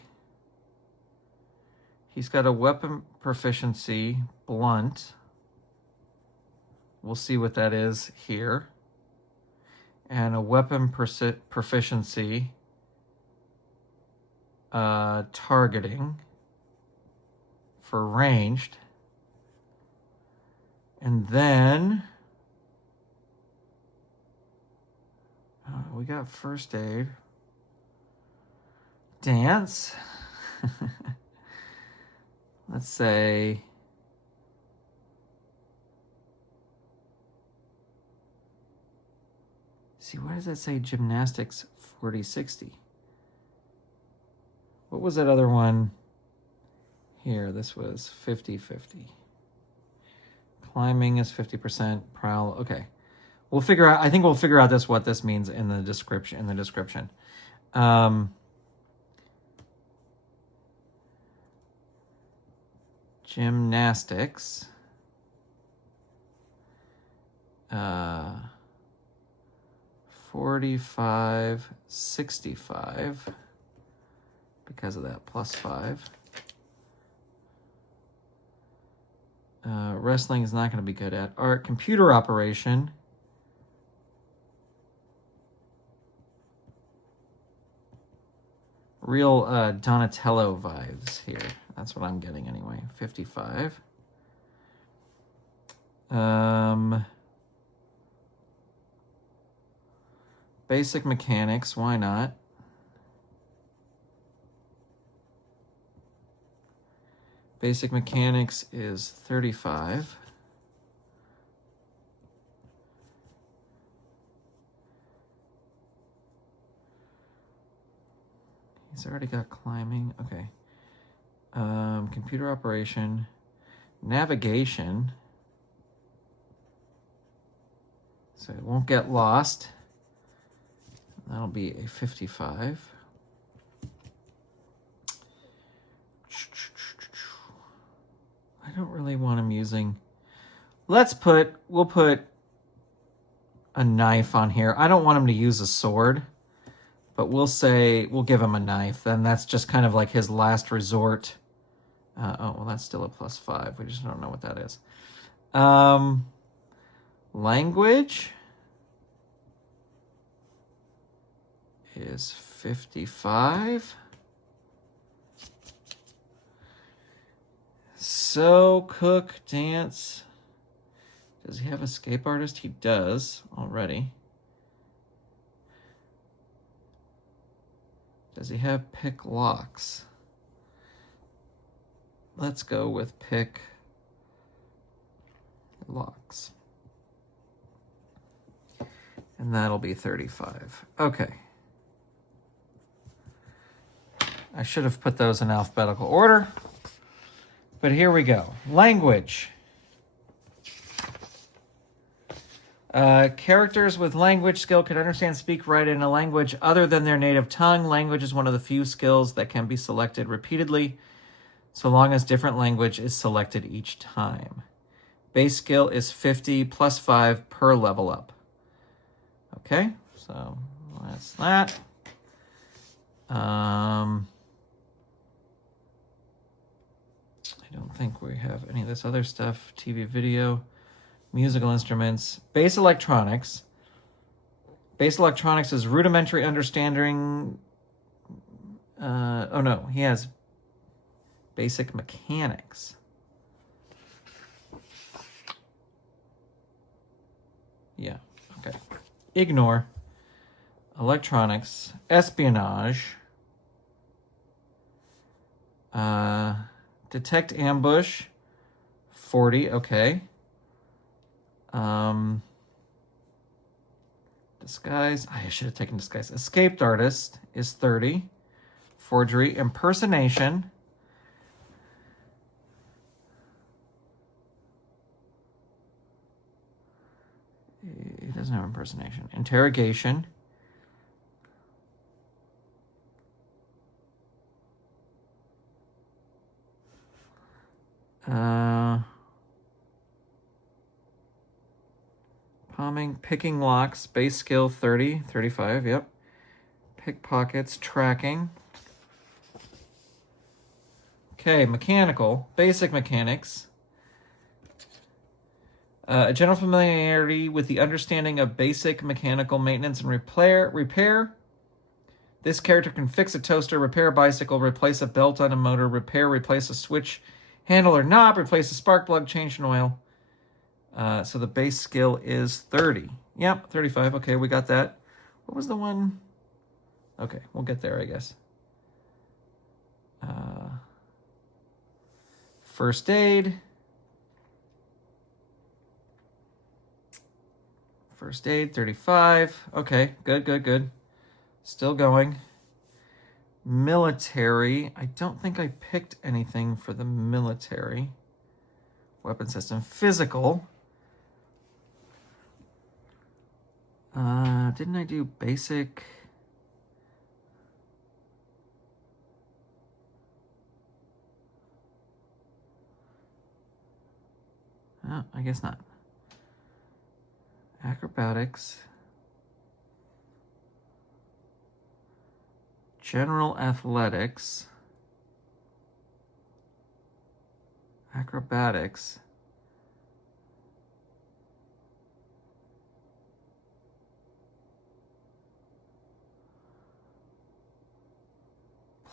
he's got a weapon proficiency, blunt. We'll see what that is here. And a weapon proficiency, targeting for ranged. And then we got first aid. Dance. Let's say see, why does that say gymnastics 40-60? What was that other one here? This was 50-50. Climbing is 50%. Prowl. Okay. We'll figure out, I think we'll figure out what this means in the description. Gymnastics. 45-65 because of that +5. Wrestling is not going to be good at. Art, computer operation. Real Donatello vibes here. That's what I'm getting anyway. 55. Basic mechanics, why not? Basic mechanics is 35. He's already got climbing. Okay. Computer operation, navigation. So it won't get lost. That'll be a 55. Why really want him using... We'll put a knife on here. I don't want him to use a sword, but we'll give him a knife. Then that's just kind of like his last resort. Oh, well, that's still a +5. We just don't know what that is. Language is 55. Sew, cook, dance. Does he have escape artist? He does already. Does he have pick locks? Let's go with pick locks. And that'll be 35. Okay. I should have put those in alphabetical order. But here we go. Language. Characters with language skill can understand, speak, write in a language other than their native tongue. Language is one of the few skills that can be selected repeatedly, so long as different language is selected each time. Base skill is 50 plus 5 per level up. Okay, so that's that. I don't think we have any of this other stuff. TV, video, musical instruments, bass electronics. Bass electronics is rudimentary understanding. Oh no, he has basic mechanics. Yeah, okay. Ignore. Electronics, espionage. Detect ambush, 40, okay. Disguise, I should have taken disguise. Escaped artist is 30. Forgery, impersonation. He doesn't have impersonation. Interrogation. Palming, picking locks, base skill 30, 35, yep. Pickpockets, tracking. Okay, mechanical, basic mechanics. A general familiarity with the understanding of basic mechanical maintenance and repair. This character can fix a toaster, repair a bicycle, replace a belt on a motor, replace a switch handle or knob, replace a spark plug, change an oil. So the base skill is 30. Yep, 35. Okay, we got that. What was the one? Okay, we'll get there, I guess. First aid. First aid, 35. Okay, good. Still going. Military. I don't think I picked anything for the military. Weapon system. Physical. Didn't I do basic? Oh, I guess not. Acrobatics. General athletics. Acrobatics.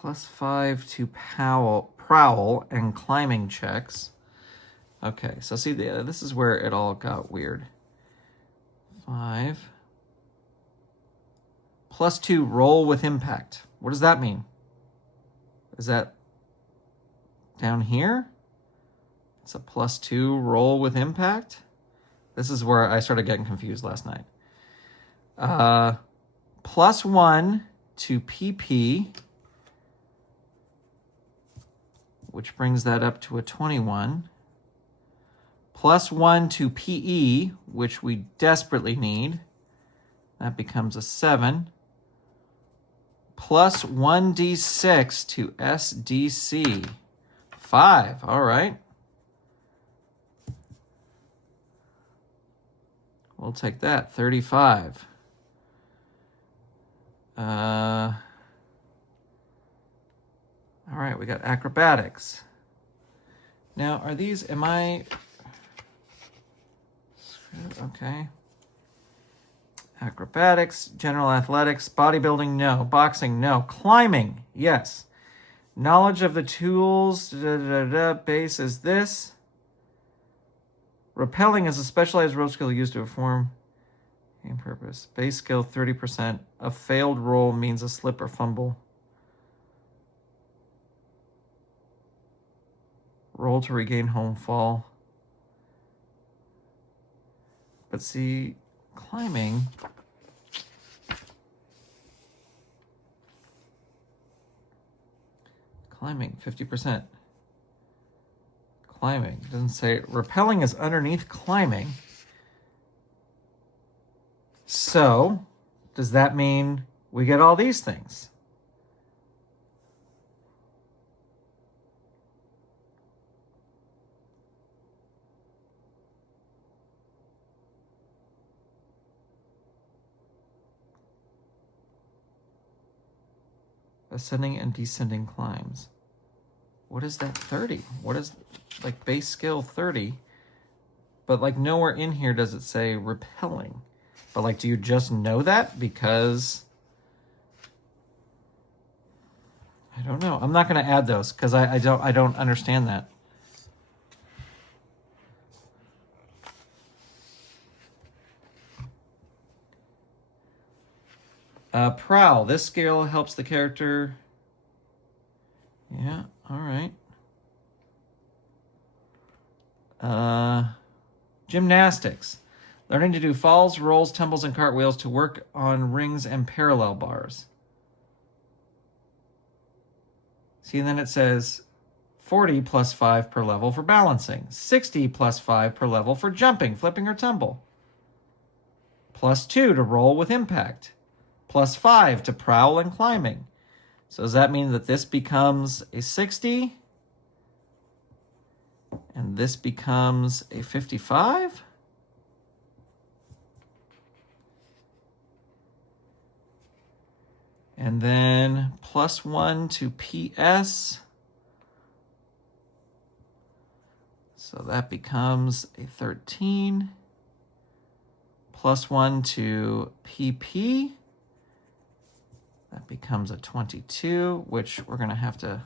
+5 to prowl and climbing checks. Okay, so see, this is where it all got weird. 5. +2 roll with impact. What does that mean? Is that down here? It's a +2 roll with impact? This is where I started getting confused last night. +1 to PP, which brings that up to a 21. +1 to PE, which we desperately need. That becomes a 7. +1d6 to SDC. 5, all right. We'll take that. 35. All right, we got acrobatics. Now, are these, okay. Acrobatics, general athletics, bodybuilding, no. Boxing, no. Climbing, yes. Knowledge of the tools, base is this. Rappelling is a specialized rope skill used to perform aim purpose. Base skill 30%. A failed roll means a slip or fumble. Roll to regain home fall. But see, climbing. Climbing, 50%. Climbing. It doesn't say rappelling is underneath climbing. So, does that mean we get all these things? Ascending and descending climbs. What is that 30? What is, like, base skill 30? But, like, nowhere in here does it say rappelling. But, like, do you just know that? Because I don't know. I'm not going to add those because I don't understand that. Prowl. This skill helps the character. Yeah, all right. Gymnastics. Learning to do falls, rolls, tumbles, and cartwheels to work on rings and parallel bars. See, and then it says 40 plus 5 per level for balancing. 60 plus 5 per level for jumping, flipping, or tumble. Plus 2 to roll with impact. Plus 5 to prowl and climbing. So does that mean that this becomes a 60? And this becomes a 55? And then plus 1 to PS. So that becomes a 13. Plus 1 to PP. That becomes a 22, which we're going to have to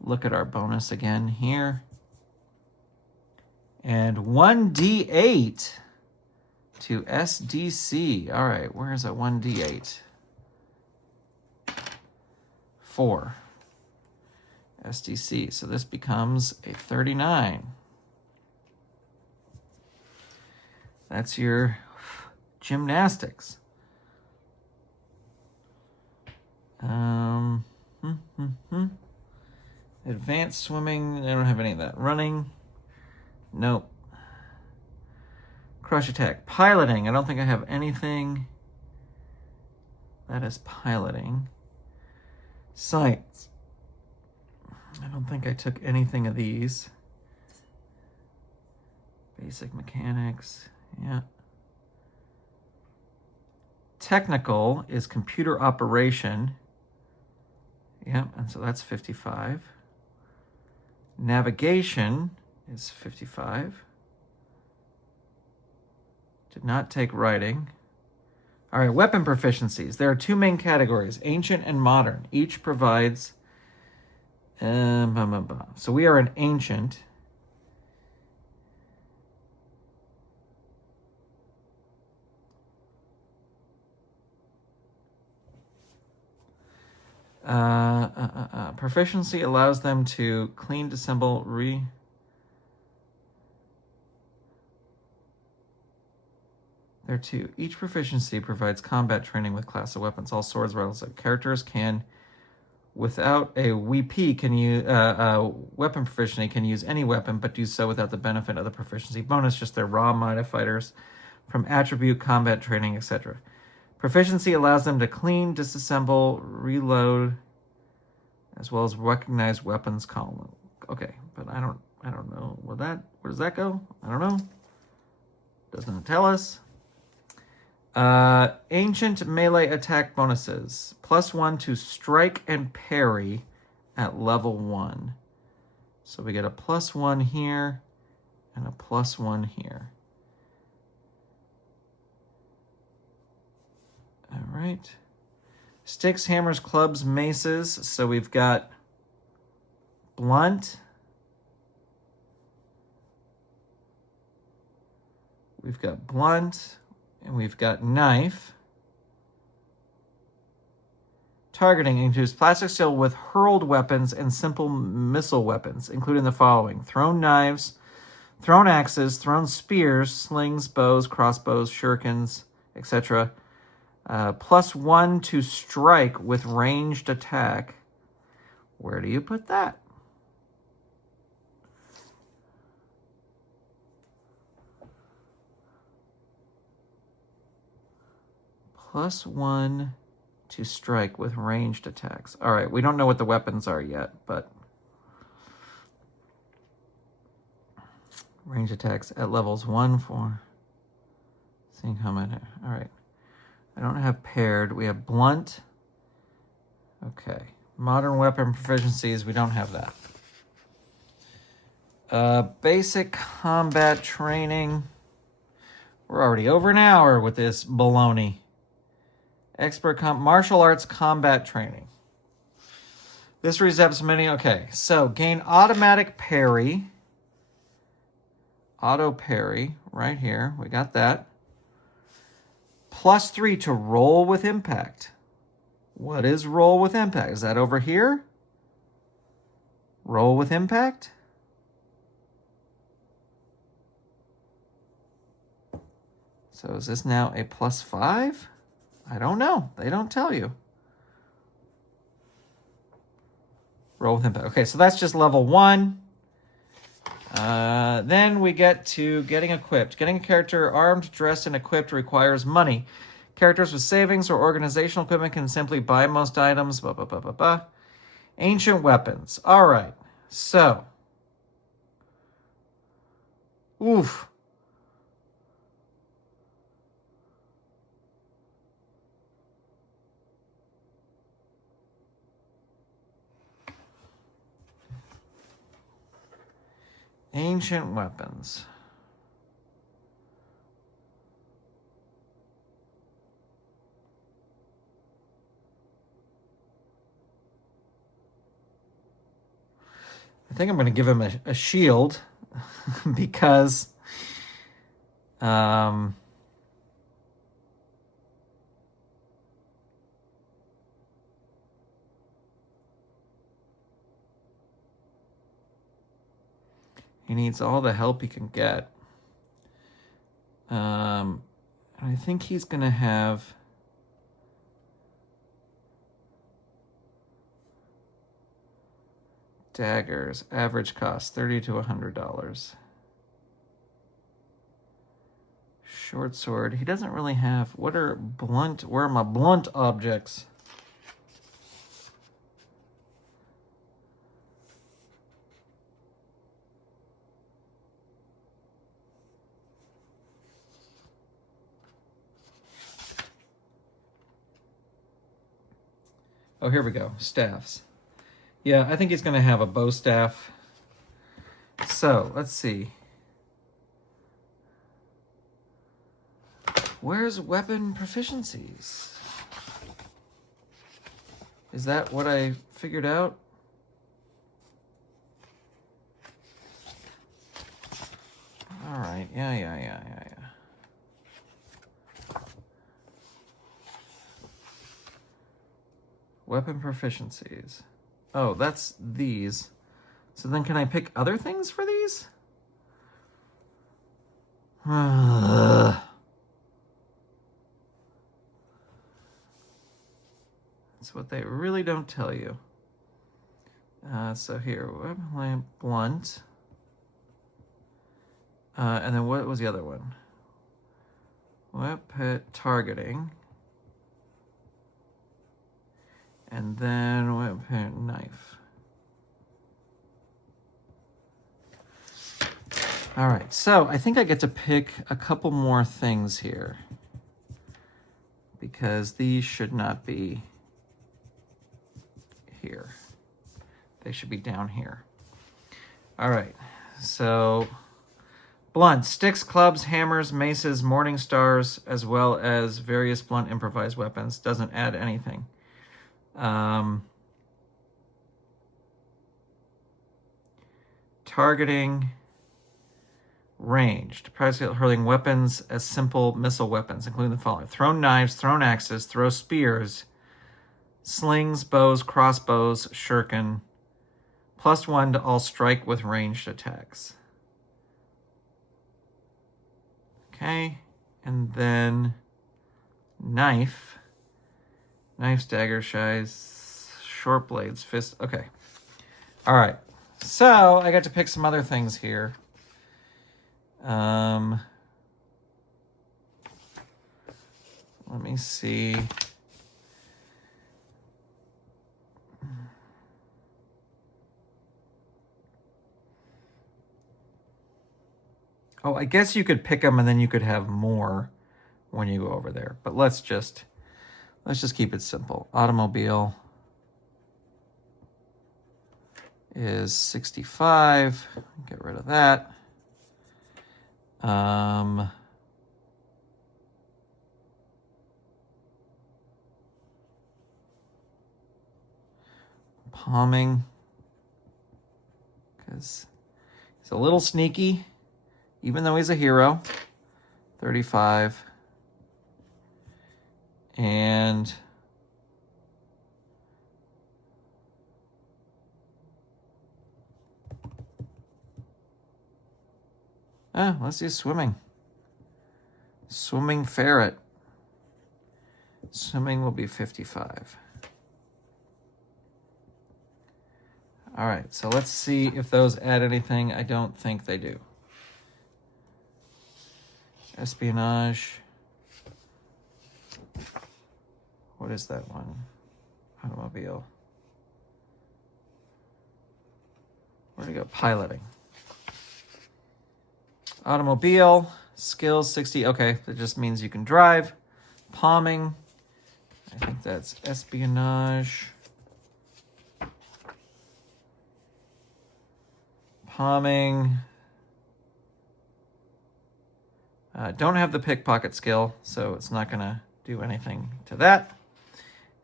look at our bonus again here. And 1d8 to SDC. All right, where's a 1d8? 4. SDC. So this becomes a 39. That's your gymnastics. Advanced swimming, I don't have any of that. Running, nope. Crush attack. Piloting, I don't think I have anything. That is piloting. Science. I don't think I took anything of these. Basic mechanics, yeah. Technical is computer operation. Yeah, and so that's 55. Navigation is 55. Did not take writing. All right, weapon proficiencies. There are two main categories, ancient and modern. Each provides... So we are an ancient. Proficiency allows them to clean, disassemble, There are two. Each proficiency provides combat training with class of weapons. All swords, rifles, characters can, without a WP, can use weapon proficiency can use any weapon, but do so without the benefit of the proficiency bonus, just their raw modifiers from attribute, combat training, etc. Proficiency allows them to clean, disassemble, reload, as well as recognize weapons column. Okay, but I don't know. Where does that go? I don't know. Doesn't tell us. Ancient melee attack bonuses. +1 to strike and parry at level 1. So we get a +1 here and a +1 here. All right. Sticks, hammers, clubs, maces. So we've got blunt. We've got blunt. And we've got knife. Targeting includes plastic steel with hurled weapons and simple missile weapons, including the following: thrown knives, thrown axes, thrown spears, slings, bows, crossbows, shurikens, etc. +1 to strike with ranged attack. Where do you put that? +1 to strike with ranged attacks. All right, we don't know what the weapons are yet, but range attacks at levels 1, 4. Seeing how many. All right. I don't have paired. We have blunt. Okay. Modern weapon proficiencies. We don't have that. Basic combat training. We're already over an hour with this baloney. Expert martial arts combat training. This resembles many. Okay, so gain automatic parry. Auto parry right here. We got that. +3 to roll with impact. What is roll with impact? Is that over here? Roll with impact? So is this now a +5? I don't know. They don't tell you. Roll with impact. Okay, so that's just level 1. Then we get to getting equipped. Getting a character armed, dressed, and equipped requires money. Characters with savings or organizational equipment can simply buy most items. Blah, blah, blah, blah, blah. Ancient weapons. All right. So. Oof. Ancient weapons. I think I'm going to give him a shield because he needs all the help he can get. I think he's going to have daggers. Average cost $30 to $100. Short sword. He doesn't really have. What are blunt? Where are my blunt objects? Oh, here we go. Staffs. Yeah, I think he's going to have a bow staff. So, let's see. Where's weapon proficiencies? Is that what I figured out? All right. Yeah. Weapon proficiencies. Oh, that's these. So then can I pick other things for these? That's what they really don't tell you. So here, weapon lamp, blunt. And then what was the other one? Weapon targeting. And then weapon knife. All right, so I think I get to pick a couple more things here. because these should not be here. They should be down here. All right, so blunt, sticks, clubs, hammers, maces, morning stars, as well as various blunt improvised weapons. Doesn't add anything. Targeting, ranged. Practically hurling weapons as simple missile weapons, including the following: thrown knives, thrown axes, throw spears, slings, bows, crossbows, shuriken. +1 to all strike with ranged attacks. Okay, and then knife, dagger, shies, short blades, fist. Okay, all right. So I got to pick some other things here. Let me see. Oh, I guess you could pick them and then you could have more when you go over there. But let's just keep it simple. Automobile is 65. Get rid of that. Palming, because he's a little sneaky, even though he's a hero. 35. And let's do swimming. Swimming ferret. Swimming will be 55. All right, so let's see if those add anything. I don't think they do. Espionage. What is that one? Automobile. Where'd it go? Piloting. Automobile, skills 60. Okay, that just means you can drive. Palming. I think that's espionage. Palming. Don't have the pickpocket skill, so it's not going to do anything to that.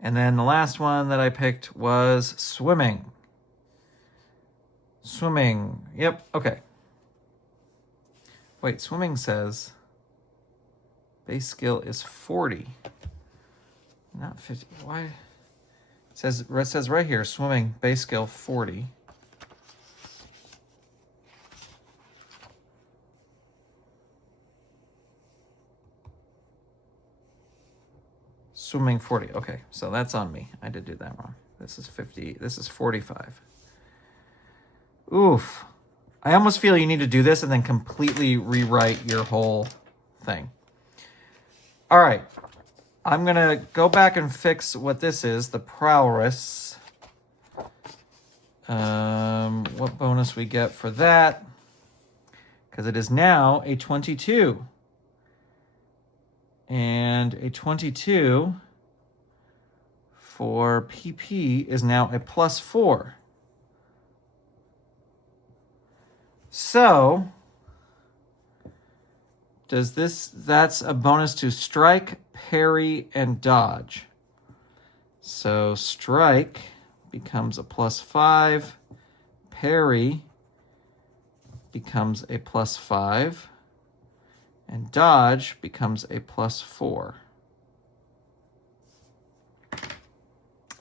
And then the last one that I picked was swimming. Swimming. Yep, okay. Wait, swimming says base skill is 40. Not 50. Why? It says right here, swimming, base skill 40. Swimming 40. Okay, so that's on me. I did do that wrong. This is 50. This is 45. Oof. I almost feel you need to do this and then completely rewrite your whole thing. All right. I'm going to go back and fix what this is, the prowess. What bonus we get for that? Because it is now a 22. And a 22 for PP is now a +4. So, that's a bonus to strike, parry, and dodge. So strike becomes a +5, parry becomes a +5, and dodge becomes a +4.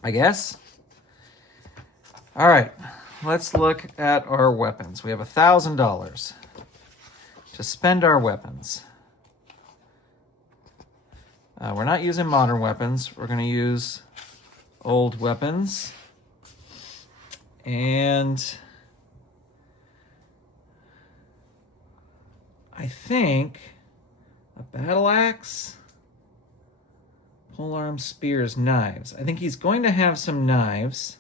I guess. All right, let's look at our weapons. We have $1,000 to spend our weapons. We're not using modern weapons. We're going to use old weapons. And I think a battle axe, polearm, spears, knives. I think he's going to have some knives.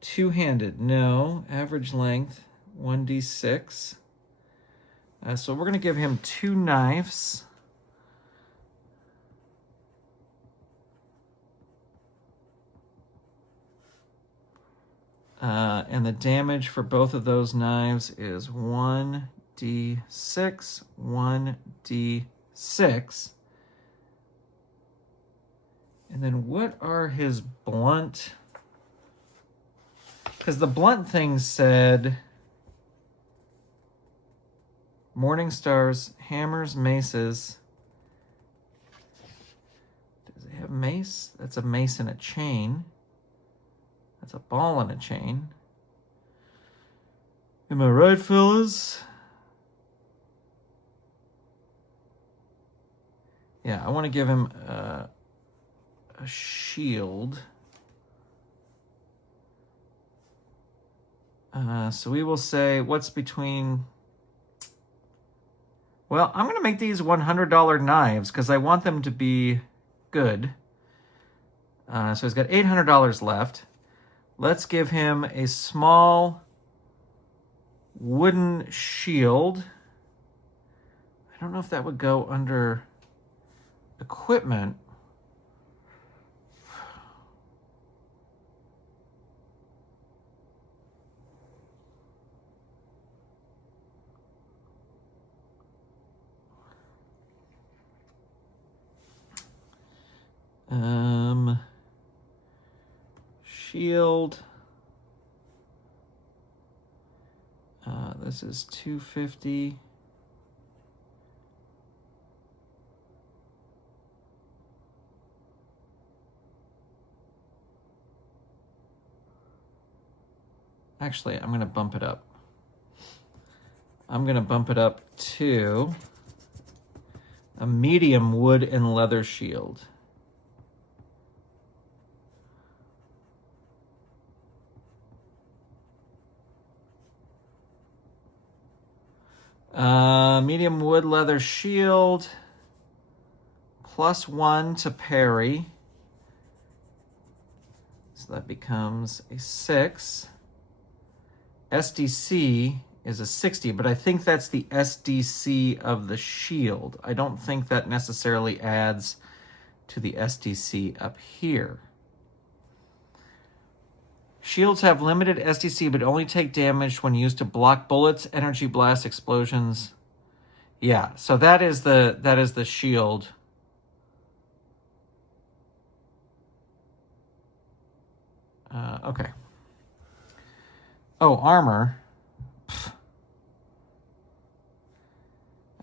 Two-handed, no. Average length, 1d6. So we're going to give him 2 knives. And the damage for both of those knives is 1d6, 1d6. And then what are his blunt? Because the blunt thing said Morning Stars, hammers, maces. Does it have mace? That's a mace and a chain. That's a ball and a chain. Am I right, fellas? Yeah, I want to give him a shield. So we will say what's between... Well, I'm going to make these $100 knives because I want them to be good. So he's got $800 left. Let's give him a small wooden shield. I don't know if that would go under equipment. Shield. This is $250. Actually, I'm going to bump it up. I'm going to bump it up to a medium wood and leather shield. Medium wood leather shield, +1 to parry. So that becomes a 6. SDC is a 60, but I think that's the SDC of the shield. I don't think that necessarily adds to the SDC up here. Shields have limited SDC, but only take damage when used to block bullets, energy blast, explosions. Yeah, so that is the shield. Okay. Oh, armor. Pfft.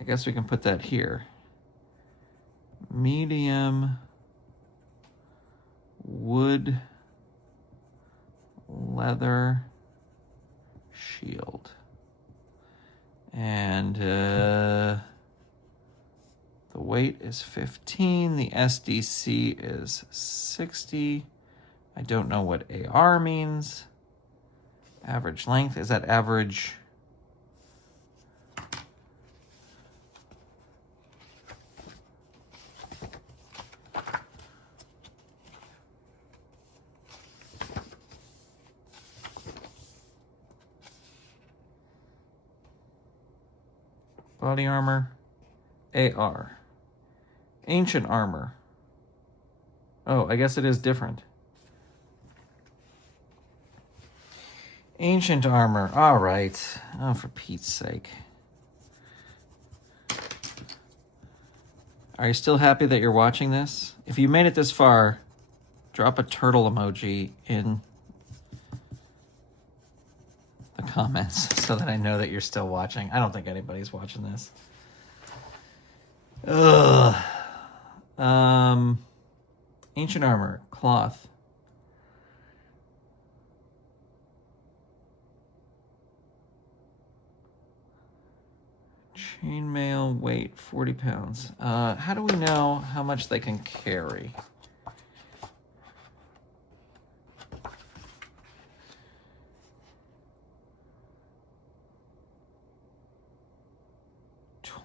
I guess we can put that here. Medium wood leather shield. And the weight is 15. The SDC is 60. I don't know what AR means. Average length, is that average? Body armor, AR. Ancient armor. Oh, I guess it is different. Ancient armor, all right. Oh, for Pete's sake. Are you still happy that you're watching this? If you made it this far, drop a turtle emoji in the comments so that I know that you're still watching. I don't think anybody's watching this. Ugh. Ancient armor, cloth. Chainmail, weight 40 pounds. How do we know how much they can carry?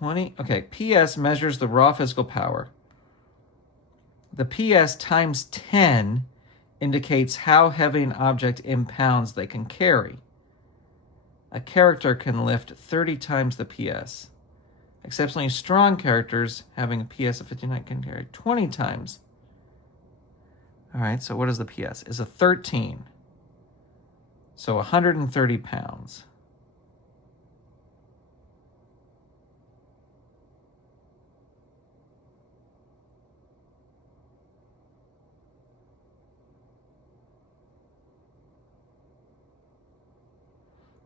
Okay, PS measures the raw physical power. The PS times 10 indicates how heavy an object in pounds they can carry. A character can lift 30 times the PS. Exceptionally strong characters having a PS of 59 can carry 20 times. All right, so what is the PS? It's a 13. So 130 pounds.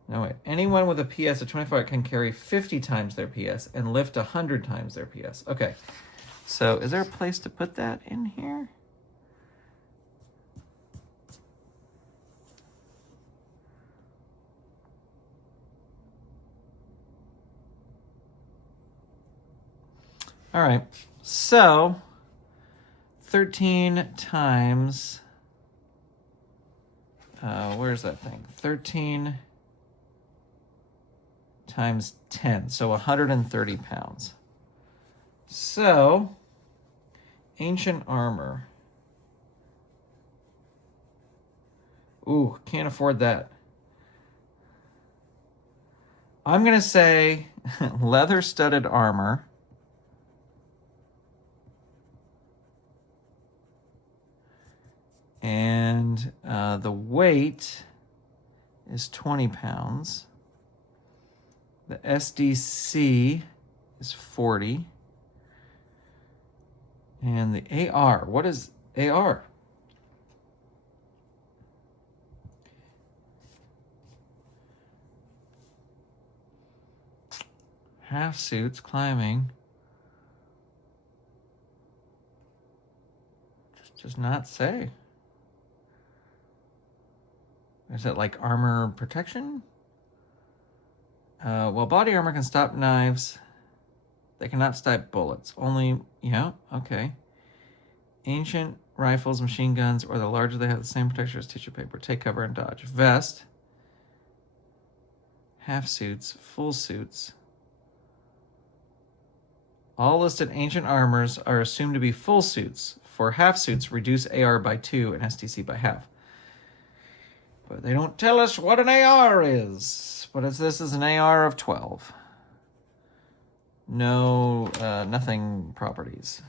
No, wait. Anyone with a PS of 24 can carry 50 times their PS and lift 100 times their PS. Okay. So is there a place to put that in here? All right. So 13 times... where's that thing? 13... times 10, so 130 pounds. So, ancient armor. Ooh, can't afford that. I'm going to say leather-studded armor. And the weight is 20 pounds. The SDC is 40. And the AR, what is AR? Half suits, climbing. Just not say. Is it like armor protection? Well, body armor can stop knives. They cannot stop bullets. Only, yeah, okay. Ancient rifles, machine guns, or the larger they have the same protection as tissue paper. Take cover and dodge. Vest. Half suits. Full suits. All listed ancient armors are assumed to be full suits. For half suits, reduce AR by 2 and STC by half. But they don't tell us what an AR is. But this is an AR of 12. No, nothing properties.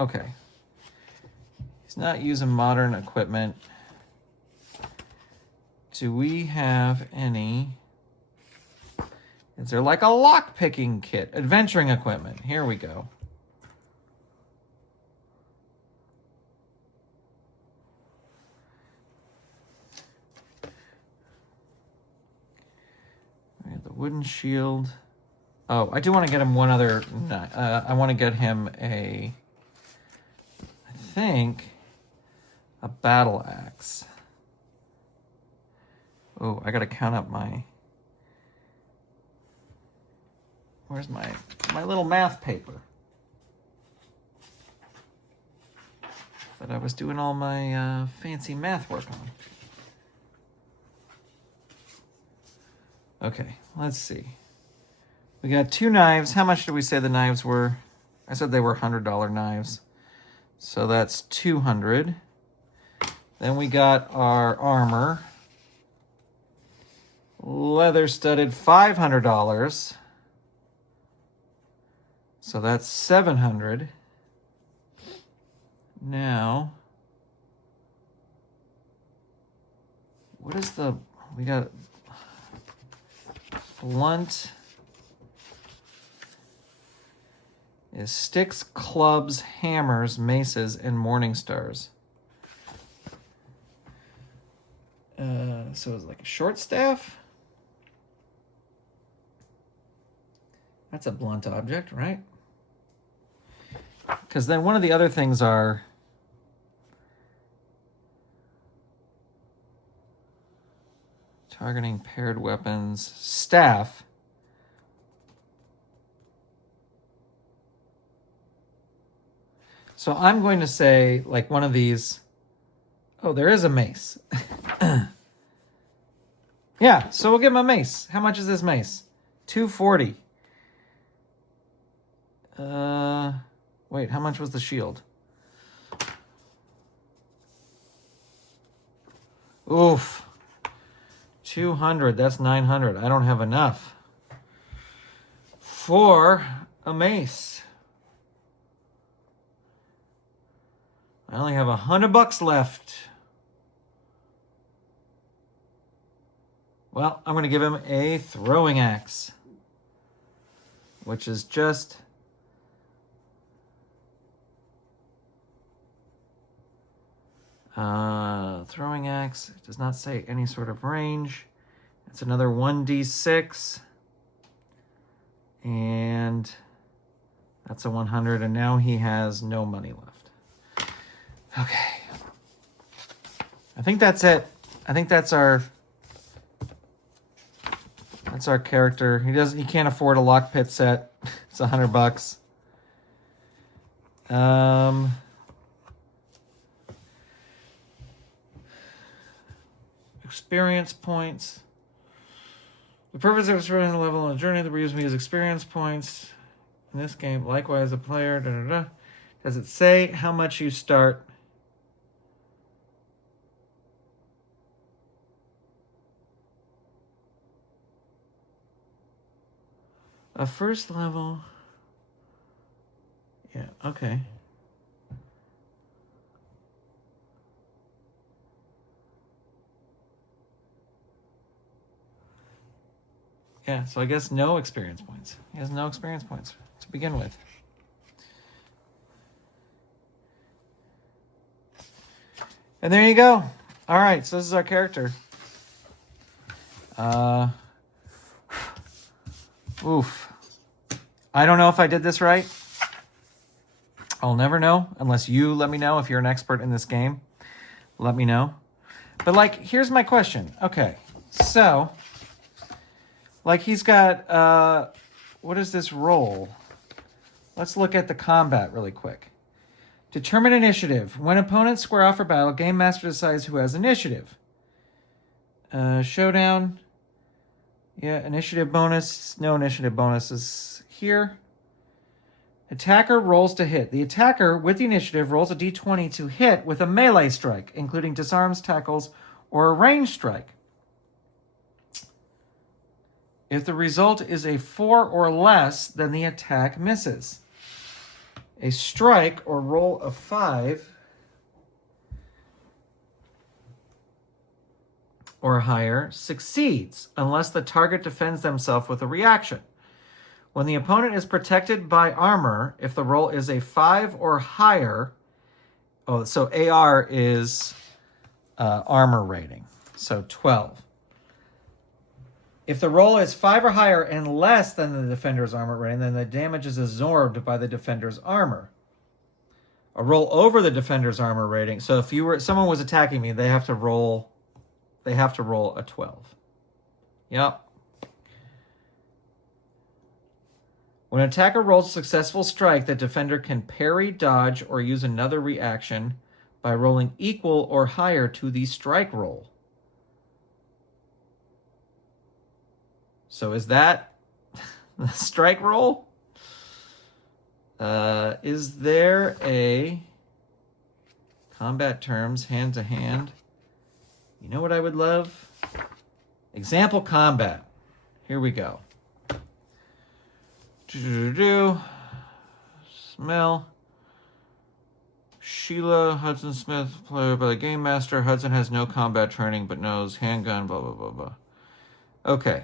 Okay. He's not using modern equipment. Do we have any... Is there like a lock-picking kit? Adventuring equipment. Here we go. We have the wooden shield. Oh, I do want to get him one other... I want to get him a... I think... a battle axe. Oh, I got to count up my... Where's my little math paper that I was doing all my fancy math work on? Okay, let's see. We got 2 knives. How much did we say the knives were? I said they were $100 knives. So that's 200. Then we got our armor. Leather studded $500. So that's 700. Now, what is the, we got blunt is sticks, clubs, hammers, maces, and morning stars. So it's like a short staff. That's a blunt object, right? Because then one of the other things are targeting paired weapons, staff. So I'm going to say like one of these. Oh, there is a mace. Yeah, so we'll give him a mace. How much is this mace? $240. Wait, how much was the shield? Oof. 200, that's 900. I don't have enough. For a mace. I only have $100 left. Well, I'm going to give him a throwing axe, which is just throwing axe. It does not say any sort of range. It's another 1d6. And that's a 100. And now he has no money left. Okay. I think that's it. I think that's our character. He can't afford a lock pit set. It's $100. Experience points. The purpose of running the level on the journey that we're using is experience points. In this game, likewise, a player. Does it say how much you start? A first level. Yeah, okay. Yeah, so I guess no experience points. He has no experience points to begin with. And there you go. All right, so this is our character. Oof. I don't know if I did this right. I'll never know unless you let me know. If you're an expert in this game, let me know. But, like, here's my question. Okay, so, like, he's got, what is this roll? Let's look at the combat really quick. Determine initiative. When opponents square off for battle, Game Master decides who has initiative. Showdown. Yeah, initiative bonus. No initiative bonuses here. Attacker rolls to hit. The attacker with the initiative rolls a d20 to hit with a melee strike, including disarms, tackles, or a ranged strike. If the result is a 4 or less, then the attack misses. A strike or roll of 5 or higher succeeds unless the target defends themselves with a reaction. When the opponent is protected by armor, if the roll is a 5 or higher, so AR is armor rating, so 12. If the roll is 5 or higher and less than the defender's armor rating, then the damage is absorbed by the defender's armor. A roll over the defender's armor rating. So if someone was attacking me, they have to roll a 12. Yep. When an attacker rolls a successful strike, the defender can parry, dodge, or use another reaction by rolling equal or higher to the strike roll. So is that the strike roll? Is there a combat terms, hand to hand? You know what I would love? Example combat. Here we go. Smell. Sheila Hudson Smith, player by the Game Master. Hudson has no combat training but knows handgun, blah, blah, blah, blah. Okay.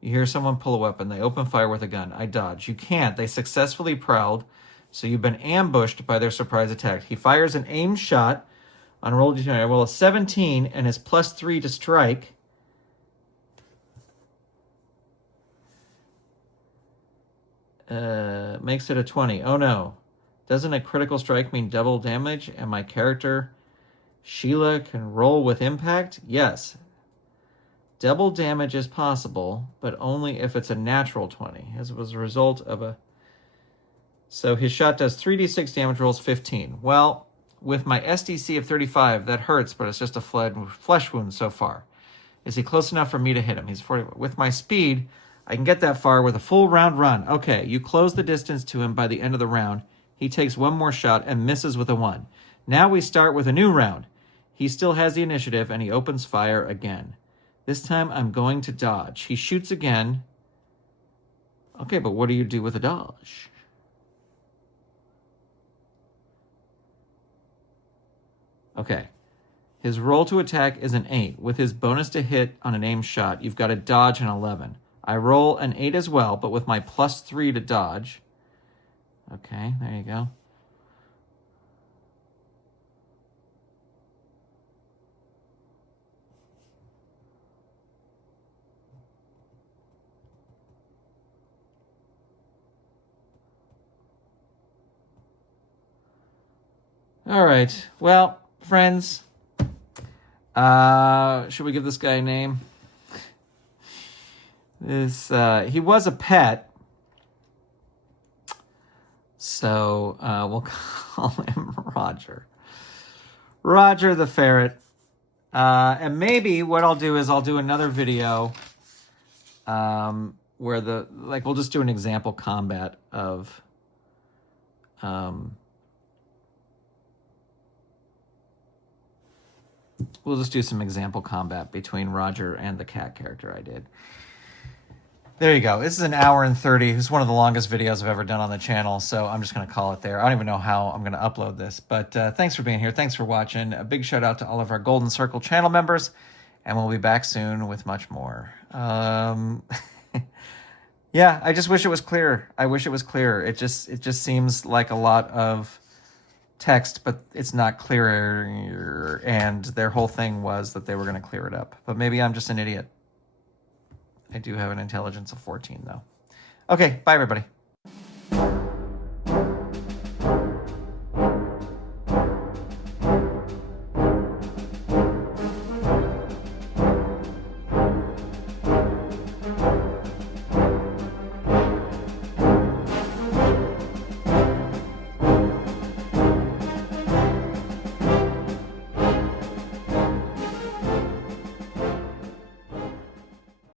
You hear someone pull a weapon. They open fire with a gun. I dodge. You can't. They successfully prowled, so you've been ambushed by their surprise attack. He fires an aimed shot on a roll d20. I roll a 17 and is +3 to strike. Makes it a 20. Oh no. Doesn't a critical strike mean double damage? And my character, Sheila, can roll with impact? Yes. Double damage is possible, but only if it's a natural 20. As was a result of a... So his shot does 3d6 damage, rolls 15. Well, with my SDC of 35, that hurts, but it's just a flesh wound so far. Is he close enough for me to hit him? He's 40. With my speed, I can get that far with a full round run. Okay, you close the distance to him by the end of the round. He takes one more shot and misses with a 1. Now we start with a new round. He still has the initiative, and he opens fire again. This time I'm going to dodge. He shoots again. Okay, but what do you do with a dodge? Okay. His roll to attack is an 8. With his bonus to hit on an aim shot, you've got to dodge an 11. I roll an 8 as well, but with my +3 to dodge. Okay, there you go. All right. Well, friends, should we give this guy a name? He was a pet, so we'll call him Roger. Roger the ferret. And maybe what I'll do is I'll do another video where we'll just do an example combat of we'll just do some example combat between Roger and the cat character I did. There you go. This is an hour and 30. It's one of the longest videos I've ever done on the channel, so I'm just going to call it there. I don't even know how I'm going to upload this, but thanks for being here. Thanks for watching. A big shout out to all of our Golden Circle channel members, and we'll be back soon with much more. Yeah, I just wish it was clearer. I wish it was clearer. It just seems like a lot of text, but it's not clear, and their whole thing was that they were going to clear it up. But maybe I'm just an idiot. I do have an intelligence of 14, though. Okay, bye, everybody.